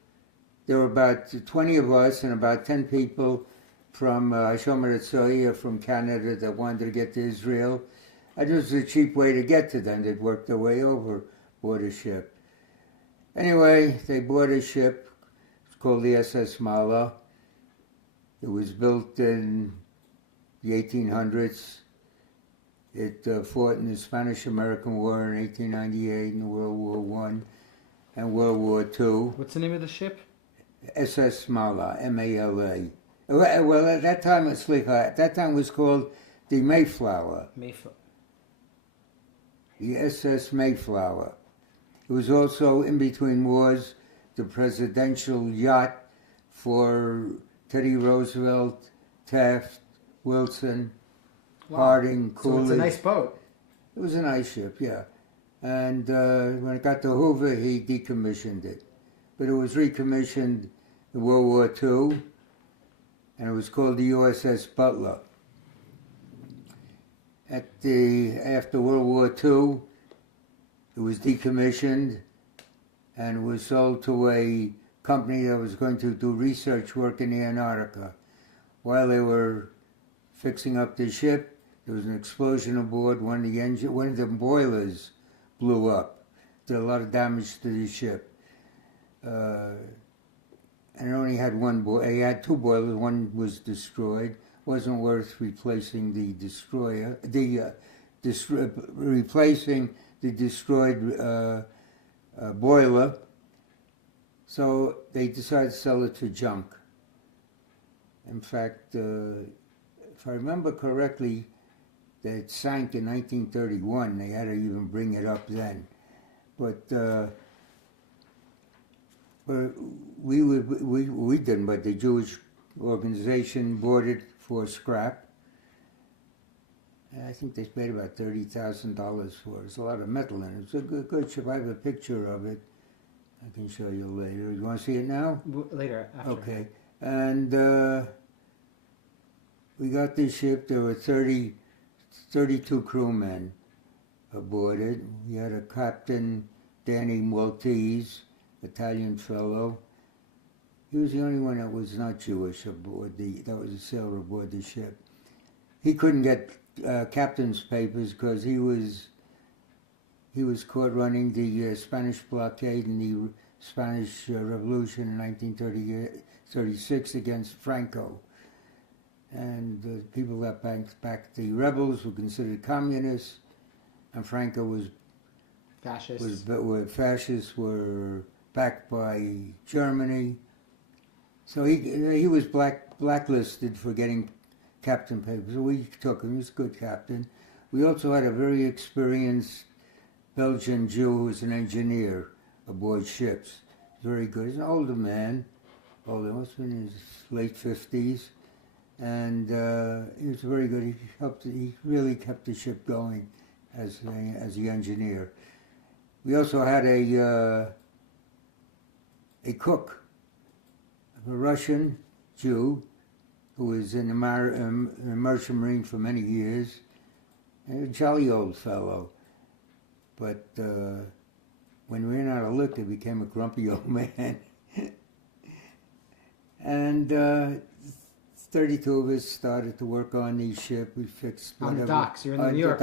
There were about 20 of us and about 10 people from from Canada that wanted to get to Israel. And it was a cheap way to get to them. They'd worked their way over, bought a ship. Anyway, they bought a ship. It's called the SS Mala. It was built in the 1800s. It fought in the Spanish-American War in 1898 and World War I and World War II. What's the name of the ship? SS Mala, M-A-L-A. Well, at that time, it was called the Mayflower. The SS Mayflower. It was also, in between wars, the presidential yacht for Teddy Roosevelt, Taft, Wilson, Harding, Coolidge. So it's a nice boat. It was a nice ship, yeah. And when it got to Hoover, he decommissioned it. But it was recommissioned in World War II, and it was called the USS Butler. After World War II, it was decommissioned and was sold to a company that was going to do research work in the Antarctica. While they were fixing up the ship, there was an explosion aboard. One of the boilers blew up. Did a lot of damage to the ship. And it only had one boiler. It had two boilers. One was destroyed. Wasn't worth replacing the destroyer. Replacing the destroyed boiler. So they decided to sell it to junk. In fact, if I remember correctly, it sank in 1931. They had to even bring it up then. But we didn't, but the Jewish organization bought it for scrap. And I think they paid about $30,000 for it. There's a lot of metal in it. It's a good ship. I have a picture of it. I can show you later. You want to see it now? Later, after. Okay. And we got this ship. There were 32 crewmen aboard it. We had a captain, Danny Maltese, Italian fellow. He was the only one that was not Jewish aboard that was a sailor aboard the ship. He couldn't get captain's papers because he was caught running the Spanish blockade in the Spanish Revolution in 1936 against Franco. And the people that backed the rebels were considered communists, and Franco was fascists. Fascists were backed by Germany. So he was blacklisted for getting captain papers. So we took him. He was a good captain. We also had a very experienced Belgian Jew who was an engineer aboard ships. Very good. He's an older man. Older, must have been in his late 50s. And he was very good. He really kept the ship going as the engineer. We also had a cook, a Russian Jew, who was in the merchant marine for many years, a jolly old fellow. But when we ran out of liquor, he became a grumpy old man. And 32 of us started to work on the ship. We fixed whatever. On the docks, you're in New York.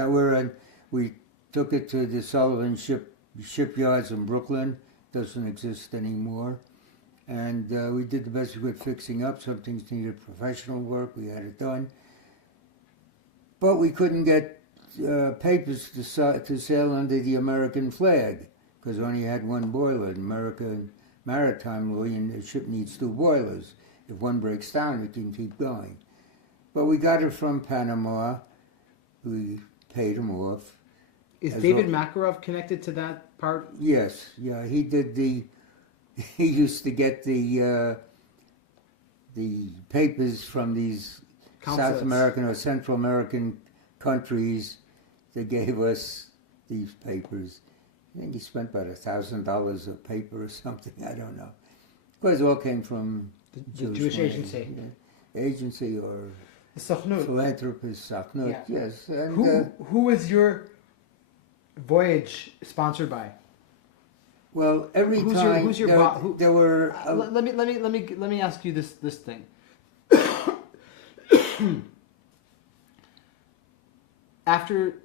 We took it to the Sullivan shipyards in Brooklyn. Doesn't exist anymore. And we did the best we could fixing up. Some things needed professional work. We had it done. But we couldn't get papers to sail under the American flag, because only had one boiler. In American maritime law, the ship needs two boilers. If one breaks down, it can keep going. But we got it from Panama. We paid him off. Is David Makarov connected to that part? Yes, yeah, he did he used to get the papers from these Consulates. South American or Central American countries that gave us these papers. I think he spent about $1,000 a paper or something, I don't know. Of course, it all came from The Jewish money, agency. yeah. Agency or The Sochnut. philanthropist, Sochnut, Yeah. yes. And, Who was your voyage sponsored by? well, every Who's time who's your there, who- there were... let me ask you this thing. After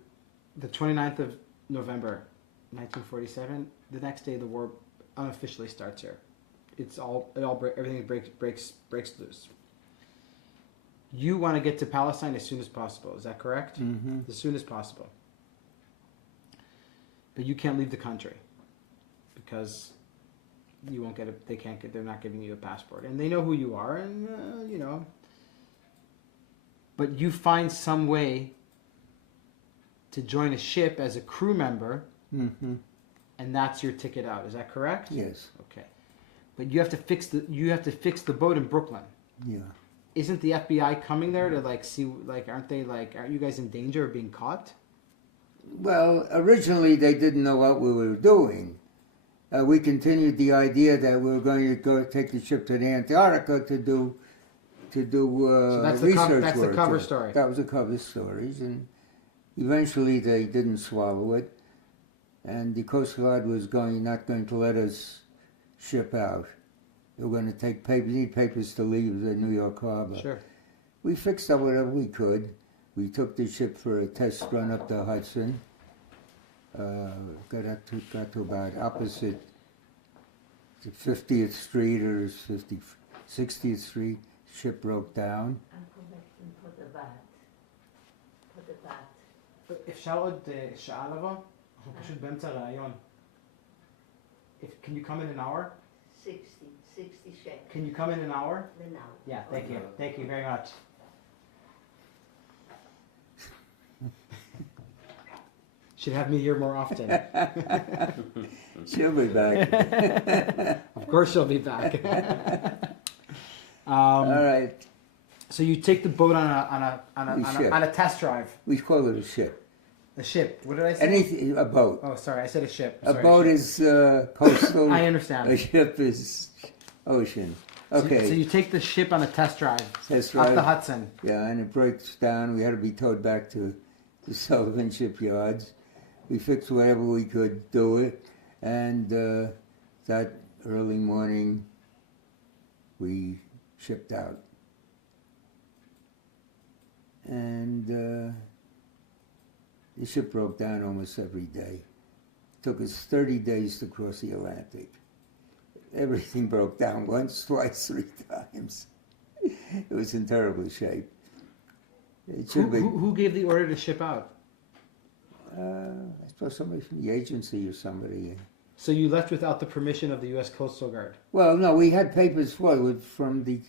the 29th of November, 1947, the next day the war unofficially starts here. Everything breaks loose. You want to get to Palestine as soon as possible. Is that correct? Mm-hmm. As soon as possible. But you can't leave the country because you won't get it. They're not giving you a passport, and they know who you are, and you know. But you find some way to join a ship as a crew member, Mm-hmm. and that's your ticket out. Is that correct? Yes, Okay. But you have to fix the boat in Brooklyn. yeah. Isn't the FBI coming there to see aren't you guys in danger of being caught? Well, originally they didn't know what we were doing. We continued the idea that we were going to go take the ship to the Antarctica to do So that's research the work. cover story. That was the cover stories, and eventually they didn't swallow it, and the Coast Guard was not going to let us ship out. They were going to take need papers to leave the New York harbor. Sure. We fixed up whatever we could. We took the ship for a test run up the Hudson. Got to about opposite the 50th Street or 60th Street. Ship broke down. אפשר עוד שעה לבוא? אנחנו פשוט באמצע ראיון. Can you come in an hour? 60 shekels Can you come in an hour? an hour. Yeah, thank you. Thank you very much. Should have me here more often. She'll be back. Of course she'll be back. All right. So you take the boat on a test drive. We call it a ship. A ship. What did I say? Anything, a boat. Oh, sorry, I said a ship. A Sorry, boat ship. is coastal. I understand. A ship is ocean. Okay. So you take the ship on a test drive. Test Off drive. the Hudson. Yeah, and it breaks down. We had to be towed back to the Sullivan shipyards. We fixed whatever we could do it, and that early morning we shipped out. And the ship broke down almost every day. It took us 30 days to cross the Atlantic. Everything broke down once, twice, 3 times. It was in terrible shape. It should be. Who gave the order to ship out? I suppose somebody from the agency or somebody. So you left without the permission of the U.S. Coastal Guard? Well, no, we had papers for it from the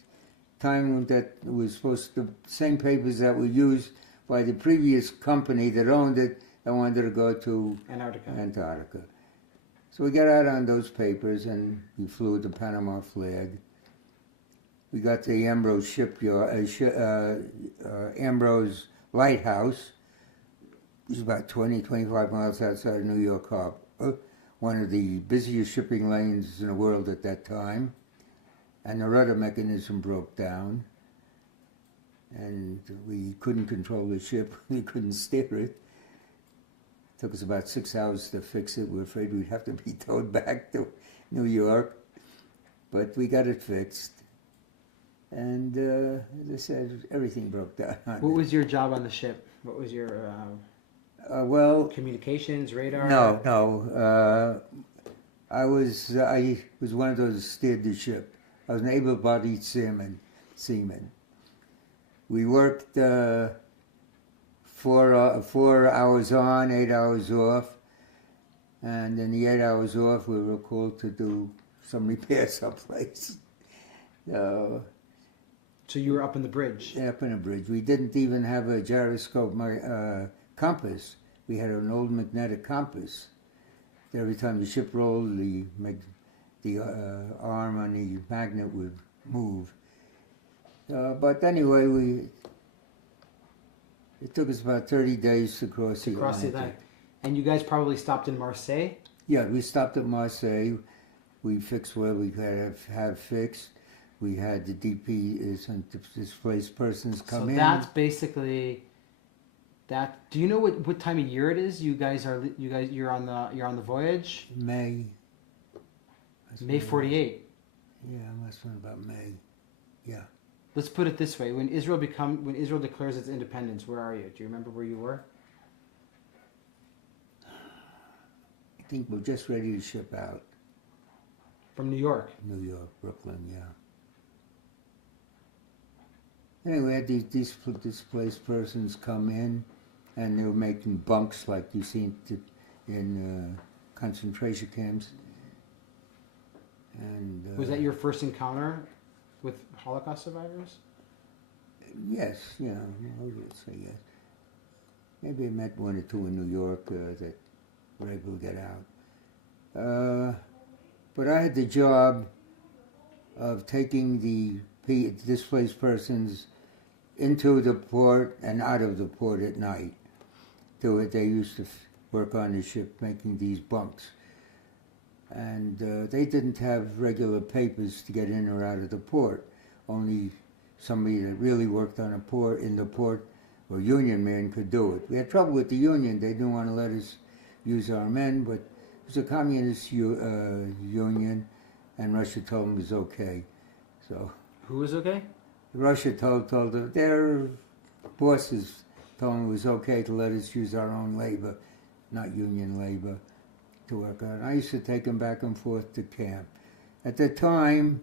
time that it was supposed to, same papers that were used by the previous company that owned it that wanted to go to Antarctica. So we got out on those papers and we flew with the Panama flag. We got to the Ambrose shipyard, Ambrose Lighthouse. It was about 25 miles outside of New York Harbor, one of the busiest shipping lanes in the world at that time. And the rudder mechanism broke down, and we couldn't control the ship. We couldn't steer it. It took us about 6 hours to fix it. We were afraid we'd have to be towed back to New York, but we got it fixed. And as I said, everything broke down. What was your job on the ship? What was your well, communications, radar? No. I was one of those who steered the ship. I was an able-bodied seaman. We worked 4 hours on, 8 hours off. And in the 8 hours off, we were called to do some repair someplace. So you were up in the bridge. Up in a bridge. We didn't even have a gyroscope compass. We had an old magnetic compass. Every time the ship rolled, the arm on the magnet would move. But anyway, it took us about 30 days to cross the Atlantic. And you guys probably stopped in Marseille? Yeah, we stopped at Marseille. We fixed what we could have fixed. We had the DP, some displaced persons come in. So that's basically that. Do you know what time of year it is? You're on the voyage. May 48. Yeah, it must have been about May. Yeah. Let's put it this way: when Israel declares its independence, where are you? Do you remember where you were? I think we're just ready to ship out. From New York. New York, Brooklyn, yeah. Anyway, we had these displaced persons come in, and they were making bunks like you see in concentration camps. And was that your first encounter with Holocaust survivors? Yes, yeah, I would say yes. Maybe I met one or two in New York that were able to get out. But I had the job of taking the displaced persons into the port and out of the port at night. They used to work on the ship making these bunks. And they didn't have regular papers to get in or out of the port. Only somebody that really worked on in the port or union man could do it. We had trouble with the union. They didn't want to let us use our men, but it was a communist union, and Russia told them it was okay. So who was okay? Russia told them, their bosses told them it was okay to let us use our own labor, not union labor, to work on. I used to take them back and forth to camp. At the time,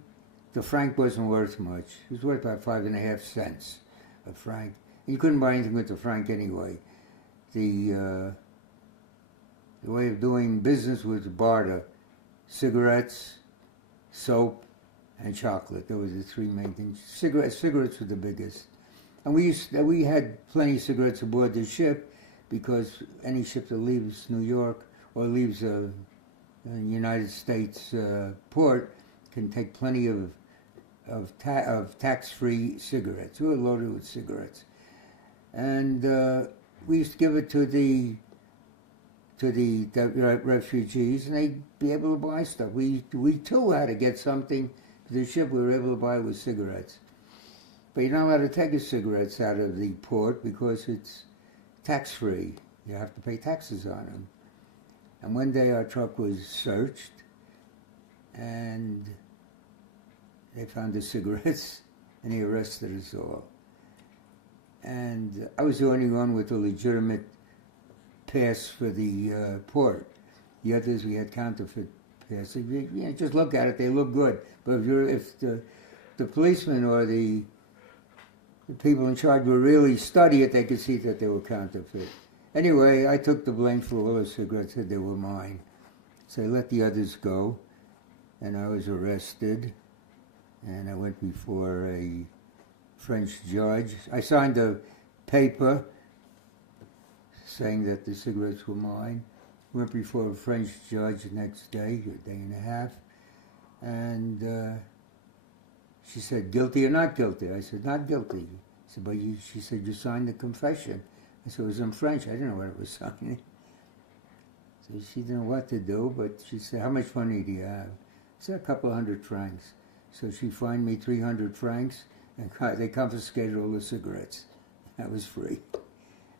the franc wasn't worth much. It was worth about 5.5 cents a franc. You couldn't buy anything with the franc anyway. The way of doing business was barter: cigarettes, soap, and chocolate. Those were the three main things. Cigarettes were the biggest. And we had plenty of cigarettes aboard the ship, because any ship that leaves New York or leaves a United States port can take plenty of tax-free cigarettes. We were loaded with cigarettes. And we used to give it to the refugees, and they'd be able to buy stuff. We too had to get something to the ship we were able to buy with cigarettes. But you're not allowed to take your cigarettes out of the port because it's tax-free. You have to pay taxes on them. And one day our truck was searched, and they found the cigarettes, and they arrested us all. And I was the only one with a legitimate pass for the port. The others, we had counterfeit passes. Just look at it; they look good. But if the policeman or the people in charge would really study it, they could see that they were counterfeit. Anyway, I took the blame for all the cigarettes, said they were mine. So I let the others go, and I was arrested, and I went before a French judge. I signed a paper saying that the cigarettes were mine. Went before a French judge the next day, a day and a half, and she said, "Guilty or not guilty?" I said, "Not guilty." She said, "You signed the confession." I said, "It was in French. I didn't know what it was signing." So she didn't know what to do, but she said, "How much money do you have?" I said, "A couple of 100 francs." So she fined me 300 francs, and they confiscated all the cigarettes. That was free.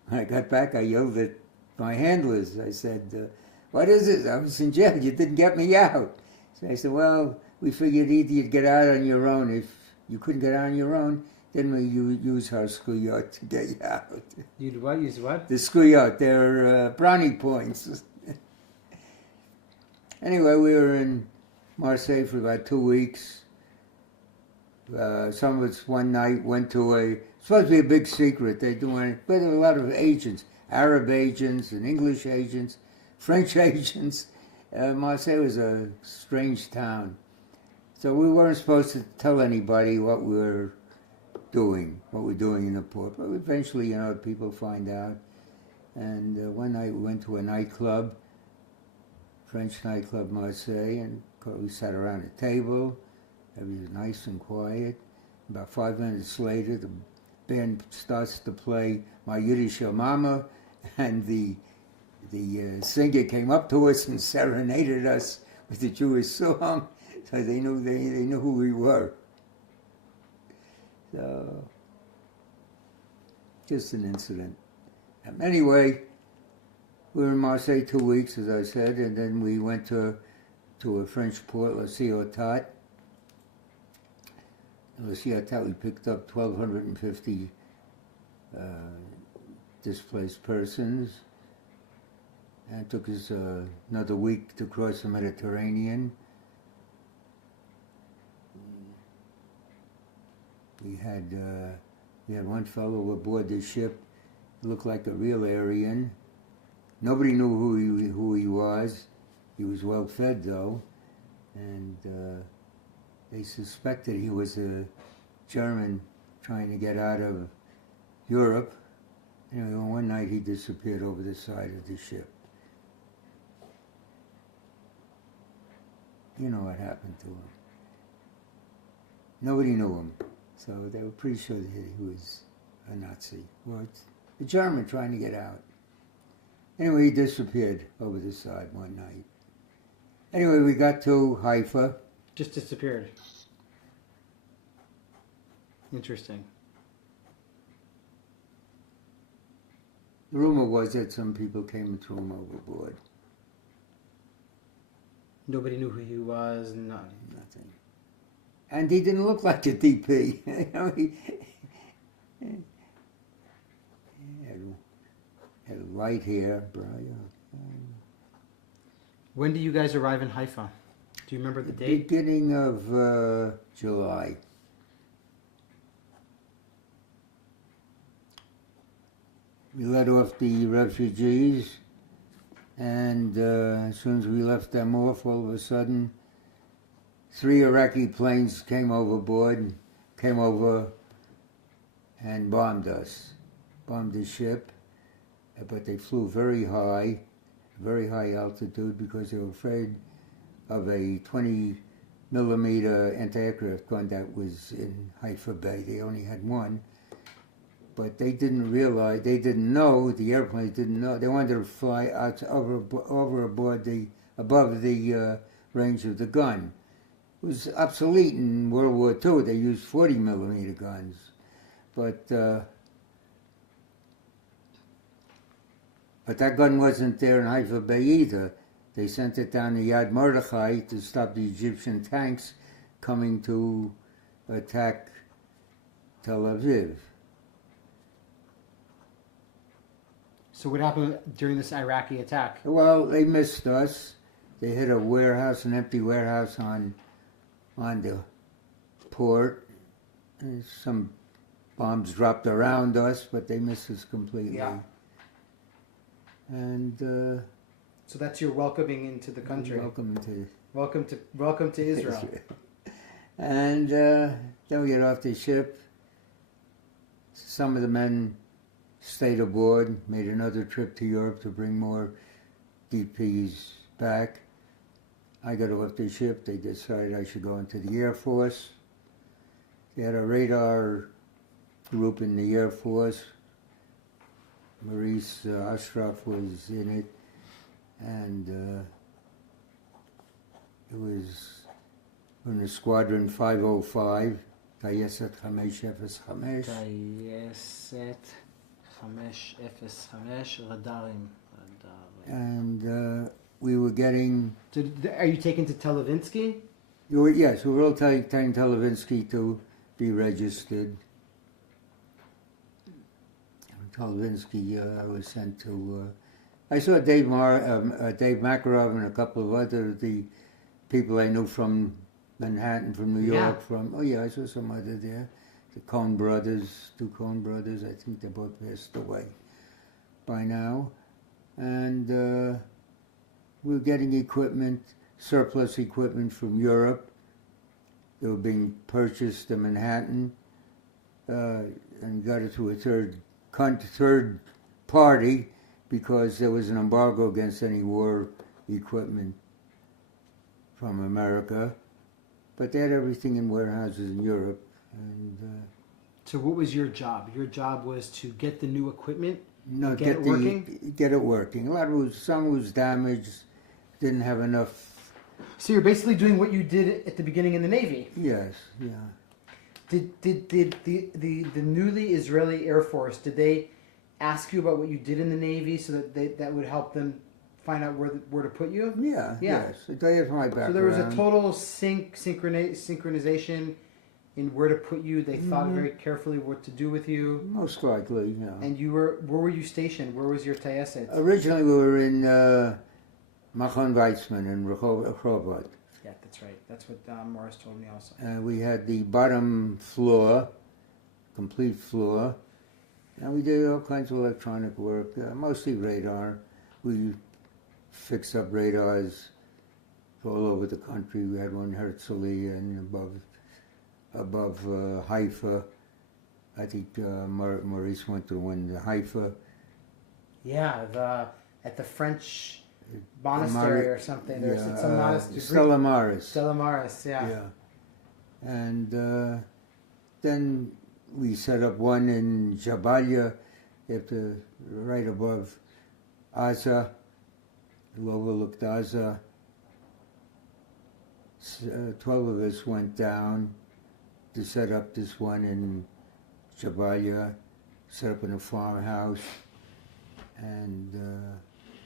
When I got back, I yelled at my handlers. I said, "What is this? I was in jail. You didn't get me out." So I said, "Well, we figured either you'd get out on your own. If you couldn't get out on your own, then we use our schoolyard to get you out." You'd what? Use what? The schoolyard. They're brownie points. Anyway, we were in Marseille for about 2 weeks. Some of us one night went to supposed to be a big secret. They're doing it, but there were a lot of agents, Arab agents and English agents, French agents. Marseille was a strange town. So we weren't supposed to tell anybody what we're doing in the port. But eventually, you know, people find out. And one night we went to a nightclub, French nightclub Marseille, and we sat around a table. Everything was nice and quiet. About 5 minutes later, the band starts to play My Yiddish Mama, and the singer came up to us and serenaded us with the Jewish song, so they knew who we were. So, just an incident. Anyway, we were in Marseille 2 weeks, as I said, and then we went to a French port, La Ciotat. In La Ciotat, we picked up 1,250 displaced persons, and it took us another week to cross the Mediterranean. We had one fellow aboard the ship, looked like a real Aryan. Nobody knew who he was. He was well fed though, and they suspected he was a German trying to get out of Europe. Anyway, one night he disappeared over the side of the ship. You know what happened to him. Nobody knew him, so they were pretty sure that he was a Nazi. Well, it's a German trying to get out. Anyway, he disappeared over the side one night. Anyway, we got to Haifa. Just disappeared. Interesting. The rumor was that some people came and threw him overboard. Nobody knew who he was, Nothing. And he didn't look like a DP. You know, he had light hair, When do you guys arrive in Haifa? Do you remember the date? Beginning of July. We let off the refugees, and as soon as we left them off, all of a sudden, 3 Iraqi planes came over and bombed us, bombed the ship, but they flew very high altitude, because they were afraid of a 20-millimeter anti-aircraft gun that was in Haifa Bay. They only had one. But they didn't realize, the airplanes didn't know. They wanted to fly out above the range of the gun. It was obsolete in World War II. They used 40-millimeter guns. But that gun wasn't there in Haifa Bay either. They sent it down to Yad Mordechai to stop the Egyptian tanks coming to attack Tel Aviv. So what happened during this Iraqi attack? Well, they missed us. They hit a warehouse, an empty warehouse on the port. And some bombs dropped around us, but they missed us completely. Yeah. And so that's your welcoming into the country. Welcome to Israel. And then we get off the ship. Some of the men stayed aboard, made another trip to Europe to bring more DPs back. I got off the ship. They decided I should go into the Air Force. They had a radar group in the Air Force. Maurice Ashraf was in it, and it was in the Squadron 505, Tayeset 505. Tayeset 505, radarim. And we were getting... Are you taken to Televinsky? Yes, we were all taking Televinsky to be registered. Televinsky, I was sent to... I saw Dave Makarov and a couple of other the people I knew from Manhattan, from New Yeah. York, from, oh yeah, I saw some other there. The Coen brothers, two Coen brothers, I think they both passed away by now. And we were getting equipment, surplus equipment from Europe. They were being purchased in Manhattan, and got it through a third party because there was an embargo against any war equipment from America. But they had everything in warehouses in Europe. And So what was your job? Your job was to get the new equipment, no, get it working? Get it working. A lot was, some was damaged, didn't have enough. So you're basically doing what you did at the beginning in the Navy. Yes, yeah. Did the newly Israeli Air Force, did they ask you about what you did in the Navy so that that would help them find out where to put you? Yeah, Yeah. yes. That is my background. So there was a total synchronization in where to put you. They thought very carefully what to do with you. Most likely, yeah. And where were you stationed? Where was your tayaset? Originally we were in Machon Weizmann in Rehovot. Yeah, that's right. That's what Morris told me also. We had the bottom floor, complete floor, and we did all kinds of electronic work, mostly radar. We fixed up radars all over the country. We had one in Herzliya and above Haifa. I think Maurice went to one in Haifa. Yeah, at the French monastery or something. There's some monastery. Stella Maris. Stella Maris, yeah. Yeah. And then we set up one in Jabalia, right above Aza. It overlooked Aza. 12 of us went down to set up this one in Jabalia, set up in a farmhouse. And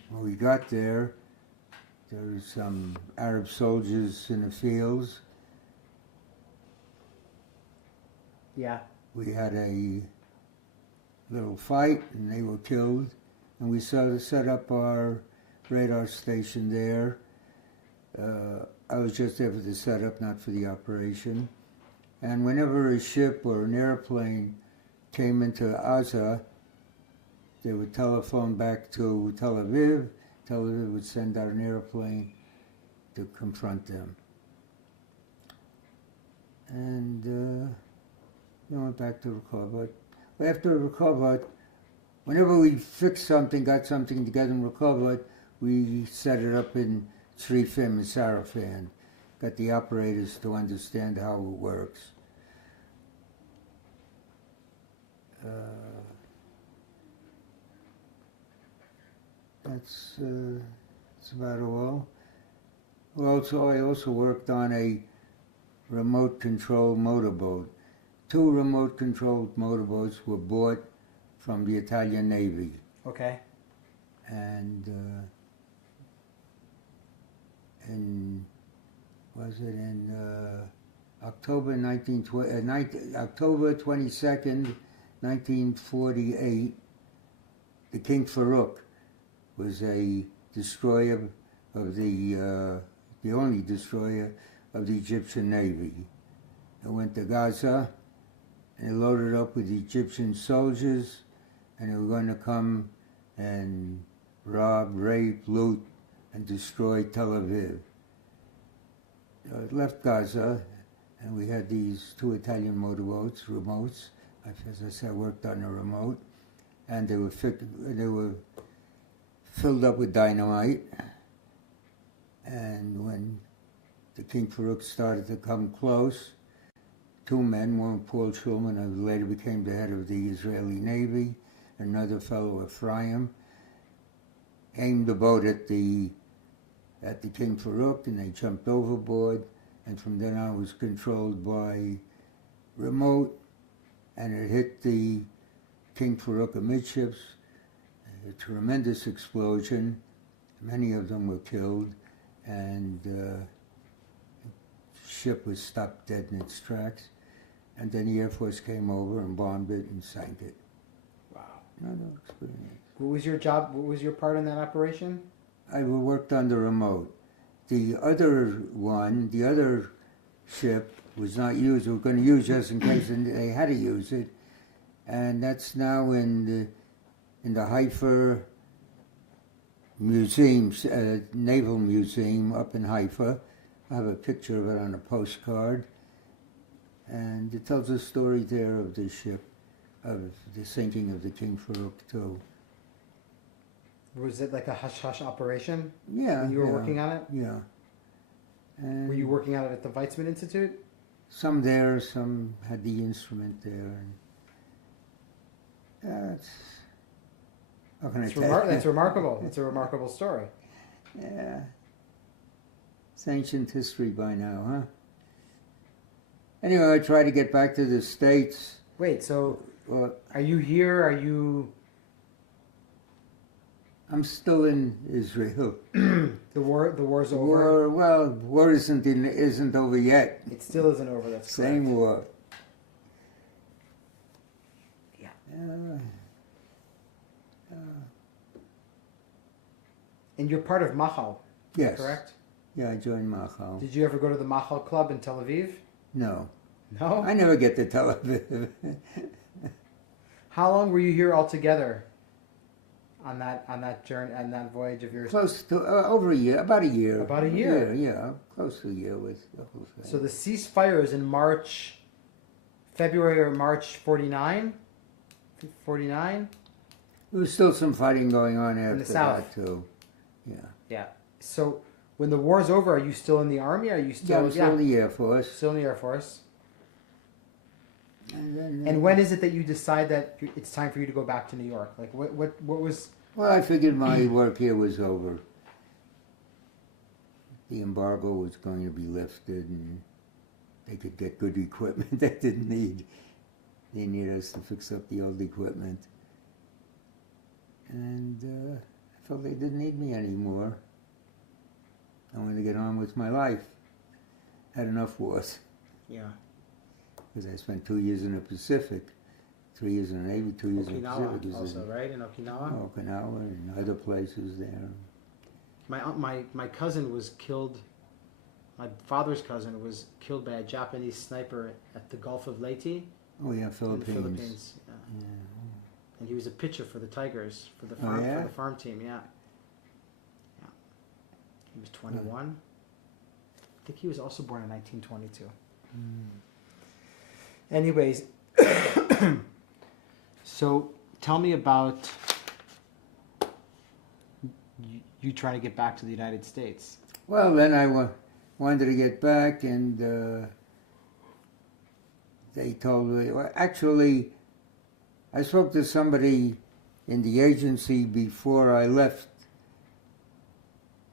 when we got there were some Arab soldiers in the fields. Yeah. We had a little fight, and they were killed. And we set up our radar station there. I was just there for the setup, not for the operation. And whenever a ship or an airplane came into Aza, they would telephone back to Tel Aviv. Tel Aviv would send out an airplane to confront them. And we went back to Rehovot. After Rehovot, whenever we fixed something, got something together in Rehovot, we set it up in Tzrifim and Sarafan. Got the operators to understand how it works. That's about all. I also worked on a remote control motorboat. 2 remote controlled motorboats were bought from the Italian Navy. Okay. And October 22nd, 1948, the King Farouk was a destroyer of the only destroyer of the Egyptian Navy. It went to Gaza, and it loaded up with Egyptian soldiers, and they were going to come and rob, rape, loot, and destroy Tel Aviv. It left Gaza, and we had these 2 Italian motorboats, remotes. As I said, I worked on a remote, and they were filled up with dynamite. And when the King Farouk started to come close, 2 men, one Paul Schulman, who later became the head of the Israeli Navy, another fellow, Ephraim, aimed the boat at the King Farouk, and they jumped overboard, and from then on it was controlled by remote, and it hit the King Farouk amidships, a tremendous explosion. Many of them were killed, and the ship was stopped dead in its tracks. And then the Air Force came over and bombed it and sank it. Wow. Another experience. What was your job? What was your part in that operation? I worked on the remote. The other ship was not used. We were going to use just in case they had to use it, and that's now in the Haifa Museum, Naval Museum up in Haifa. I have a picture of it on a postcard, and it tells a story there of the ship, of the sinking of the King Farouk II. Was it like a hush-hush operation Yeah. when you were working on it? Yeah. And Were you working on it at the Weizmann Institute? some there, some had the instrument there. And, how can I tell you? That's remarkable. It's a remarkable story. Yeah. It's ancient history by now, huh? Anyway, I tried to get back to the States. Wait, so Well, are you here? Are you... I'm still in Israel. The war's over? War isn't over yet. It still isn't over, that's Same correct. war. Yeah. And you're part of Machal, Yes. correct? Yeah, I joined Machal. Did you ever go to the Machal Club in Tel Aviv? No. No? I never get to Tel Aviv. How long were you here altogether on that journey, on that voyage of yours? Close to, over a year, about a year. About a year? Yeah, close to a year with the whole thing. So the ceasefire is in February or March 49? 49? There was still some fighting going on the after south. that, too. Yeah. Yeah. So when the war's over, are you still in the army? Are you Yeah, still... I'm still in the Air Force. Still in the Air Force. And then, And when is it that you decide that it's time for you to go back to New York? Like, what was... Well, I figured my work here was over. The embargo was going to be lifted, and they could get good equipment they didn't need. They needed us to fix up the old equipment. And I felt they didn't need me anymore. I wanted to get on with my life. Had enough wars. Yeah. Because I spent 2 years in the Pacific, 3 years in the Navy, 2 years in the Pacific. Okinawa also, right? In Okinawa? Okinawa and other places there. My cousin was killed... My father's cousin was killed by a Japanese sniper at the Gulf of Leyte. Oh yeah, In Philippines. the Philippines. Yeah. Yeah. And he was a pitcher for the Tigers, for the Oh, farm, yeah? for the farm team, yeah. Yeah. He was 21. I think he was also born in 1922. Anyways, so tell me about you trying to get back to the United States. Well, then I wanted to get back, and they told me, well, actually, I spoke to somebody in the agency before I left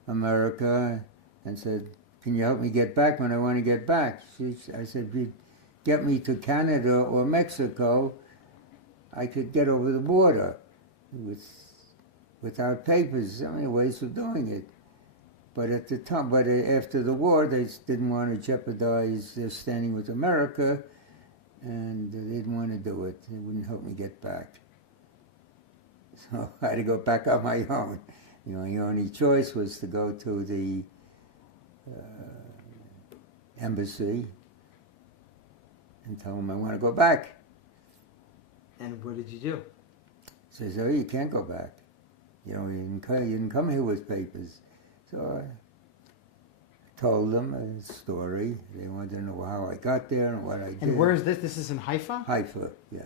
America and said, can you help me get back when I want to get back? I said, if you'd get me to Canada or Mexico, I could get over the border without papers. I mean, ways of doing it. But at the time, after the war, they didn't want to jeopardize their standing with America, and they didn't want to do it. They wouldn't help me get back. So I had to go back on my own. You know, your only choice was to go to the embassy and tell them I want to go back. And what did you do? Says, oh, you can't go back. You know, you didn't come here with papers. So I told them a story. They wanted to know how I got there and what I did. And where is this? This is in Haifa? Haifa, yeah.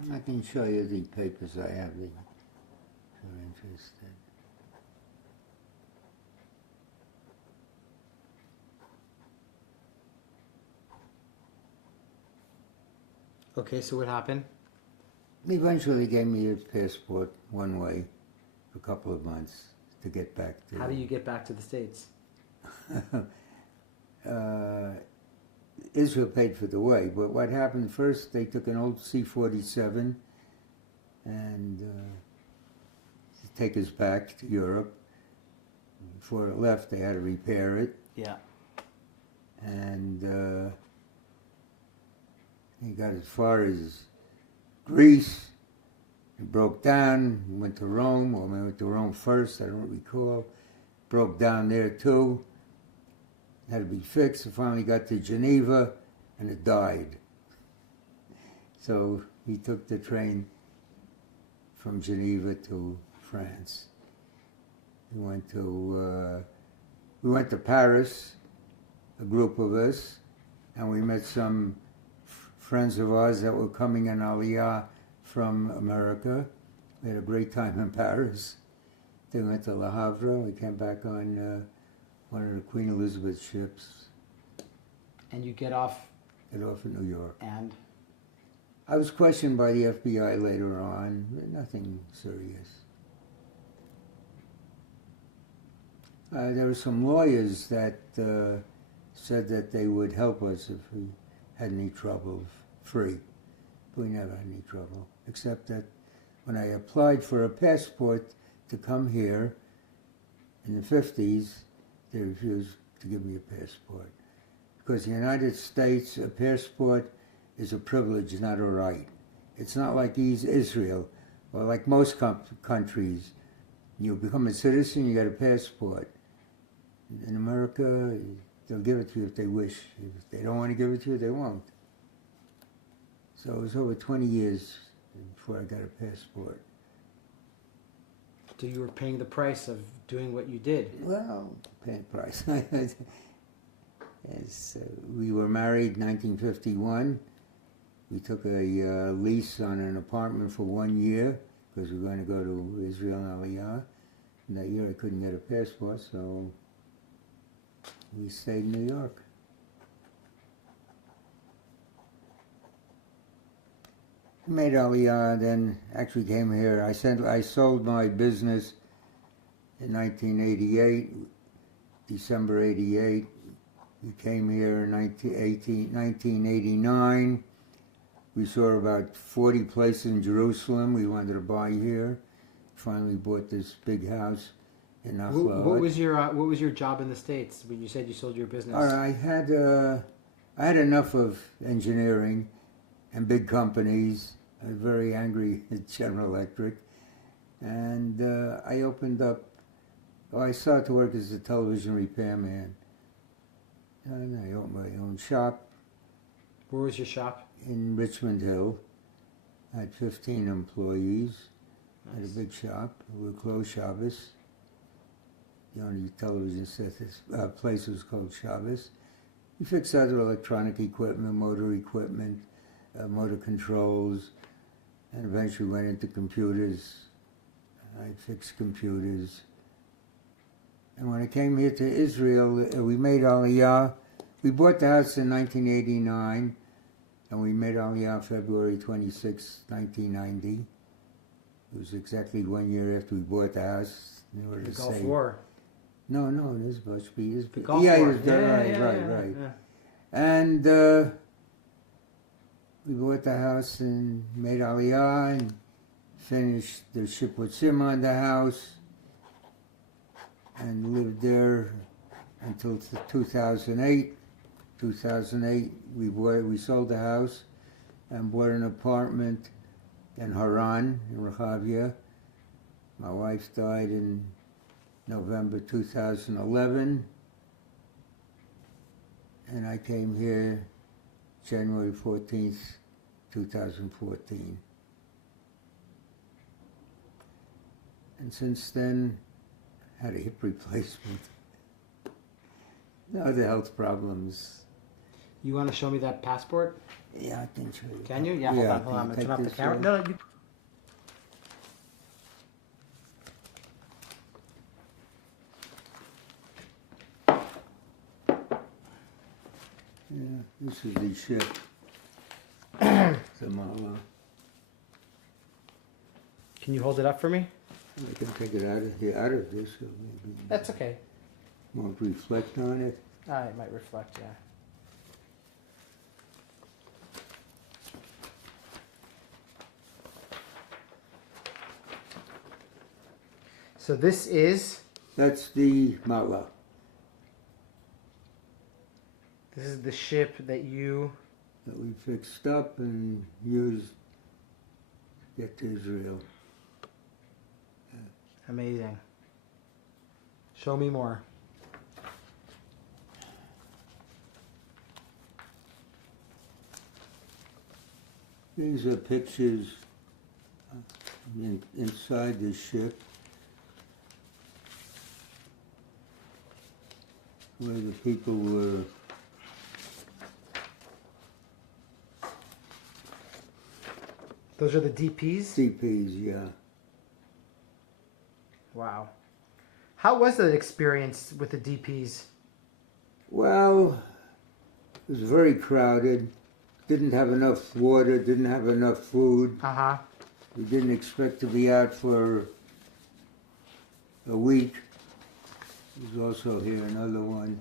And I can show you the papers I have if you're interested. Okay, so what happened? They eventually gave me a passport one way for a couple of months to get back to... How do you get back to the States? Israel paid for the way, but what happened first, they took an old C-47 and to take us back to Europe. Before it left, they had to repair it. Yeah. And he got as far as Greece. It broke down, went to Rome, or we went to Rome first, I don't recall. Broke down there too. had to be fixed. It finally got to Geneva, and it died. So he took the train from Geneva to France. We went to Paris, a group of us, and we met some friends of ours that were coming in Aliyah from America. We had a great time in Paris. Then we went to Le Havre. We came back on one of the Queen Elizabeth ships. And you get off. Get off in New York. And? I was questioned by the FBI later on, but nothing serious. There were some lawyers that said that they would help us if we had any trouble, free. But we never had any trouble, except that when I applied for a passport to come here in the 50s, they refused to give me a passport. Because in the United States, a passport is a privilege, not a right. It's not like Israel, or like most countries. You become a citizen, you get a passport. In America, they'll give it to you if they wish. If they don't want to give it to you, they won't. So it was over 20 years before I got a passport. So you were paying the price of doing what you did? Well, paying the price. We were married in 1951. We took a lease on an apartment for 1 year because we were going to go to Israel and Aliyah. And that year I couldn't get a passport, so we stayed in New York. Made Aliyah, then actually came here. I sold my business in 1988, December 88. We came here in 1989. We saw about 40 places in Jerusalem we wanted to buy here. Finally bought this big house in Nachlaot. What was your job in the States when you said you sold your business? I had enough of engineering and big companies. I was very angry at General Electric, and I opened up. I started to work as a television repairman. And I opened my own shop. Where was your shop? In Richmond Hill. I had 15 employees. Nice. I had a big shop. We were closed Shabbos. The only television place was called Shabbos. We fixed other electronic equipment, motor controls, and eventually went into computers. I fixed computers. And when I came here to Israel, we made Aliyah. We bought the house in 1989, and we made Aliyah February 26, 1990. It was exactly 1 year after we bought the house. In order The to Gulf save. War. No, it is supposed to be. The Gulf yeah, War. It was done, right. Yeah. And we bought the house and made Aliyah and finished the Shipputzim on the house and lived there until 2008. 2008, we sold the house and bought an apartment in Haran, in Rehavia. My wife died in November 2011, and I came here January 14th, 2014. And since then, had a hip replacement. No other health problems. You want to show me that passport? Yeah, I can show you. Can you? Yeah, hold on. I'm going to turn off the camera. No, you... Yeah, this is the ship. The Mala. Can you hold it up for me? I can take it out of this, so maybe That's okay. won't reflect on it. It might reflect, yeah. So this is... That's the Mala. This is the ship that you... That we fixed up and used to get to Israel. Amazing. Show me more. These are pictures inside the ship where the people were. Those are the DPs? CPs, yeah. Wow. How was that experience with the DPs? Well, it was very crowded. Didn't have enough water, didn't have enough food. Uh-huh. We didn't expect to be out for a week. There's also here another one.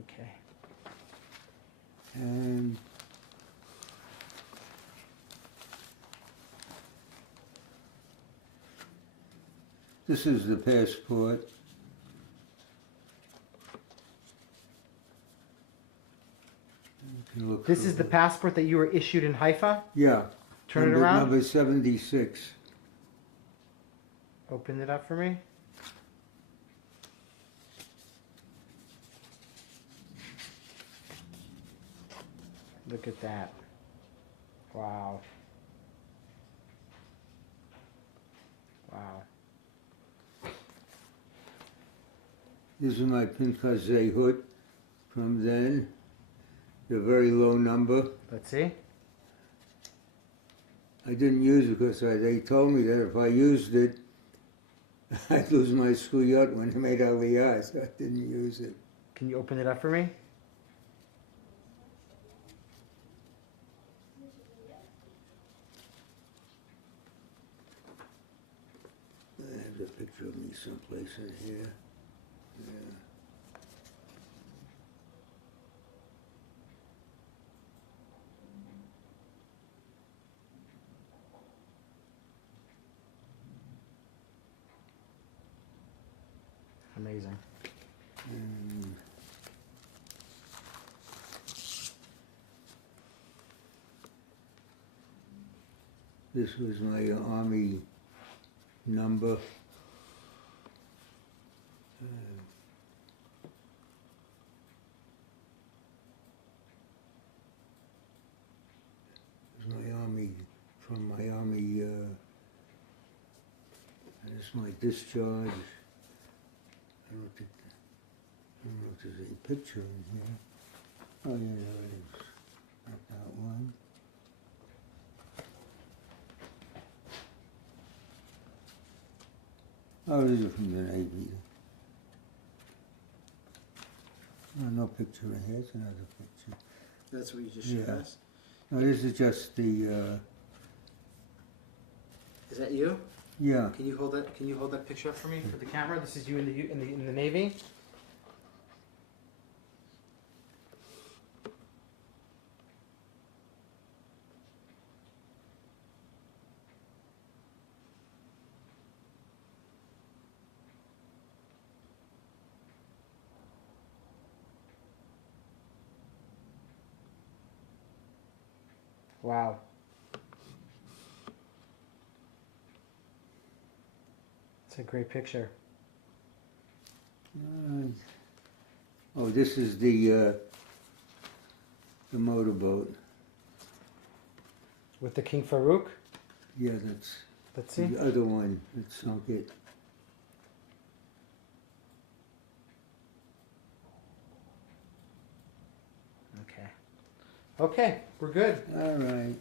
Okay. And this is the passport. You can look This is the through it. passport that you were issued in Haifa? Yeah. Turn it Number- around. Number 76. Open it up for me. Look at that. Wow. Wow. This is my Pinchas Zehut from then. The very low number. Let's see. I didn't use it because they told me that if I used it, I'd lose my skuyot when I made Aliyah, so I didn't use it. Can you open it up for me? I have a picture of me someplace in here. Yeah. Amazing. And this was my army number. This is my army, from my army, this is my discharge. I don't know if there's any picture in here. Oh yeah, there is. Not that one. Oh, these are from the Navy. Oh, no picture in here. It's another picture. That's what you just showed showed Yeah. us. No, this is just the. Is that you? Yeah. Can you hold that? Can you hold that picture up for me for the camera? This is you in the Navy. Wow. It's a great picture. Oh, this is the motorboat. With the King Farouk? Yeah, that's Let's see. the other one that sunk it. Okay. Okay, we're good. All right.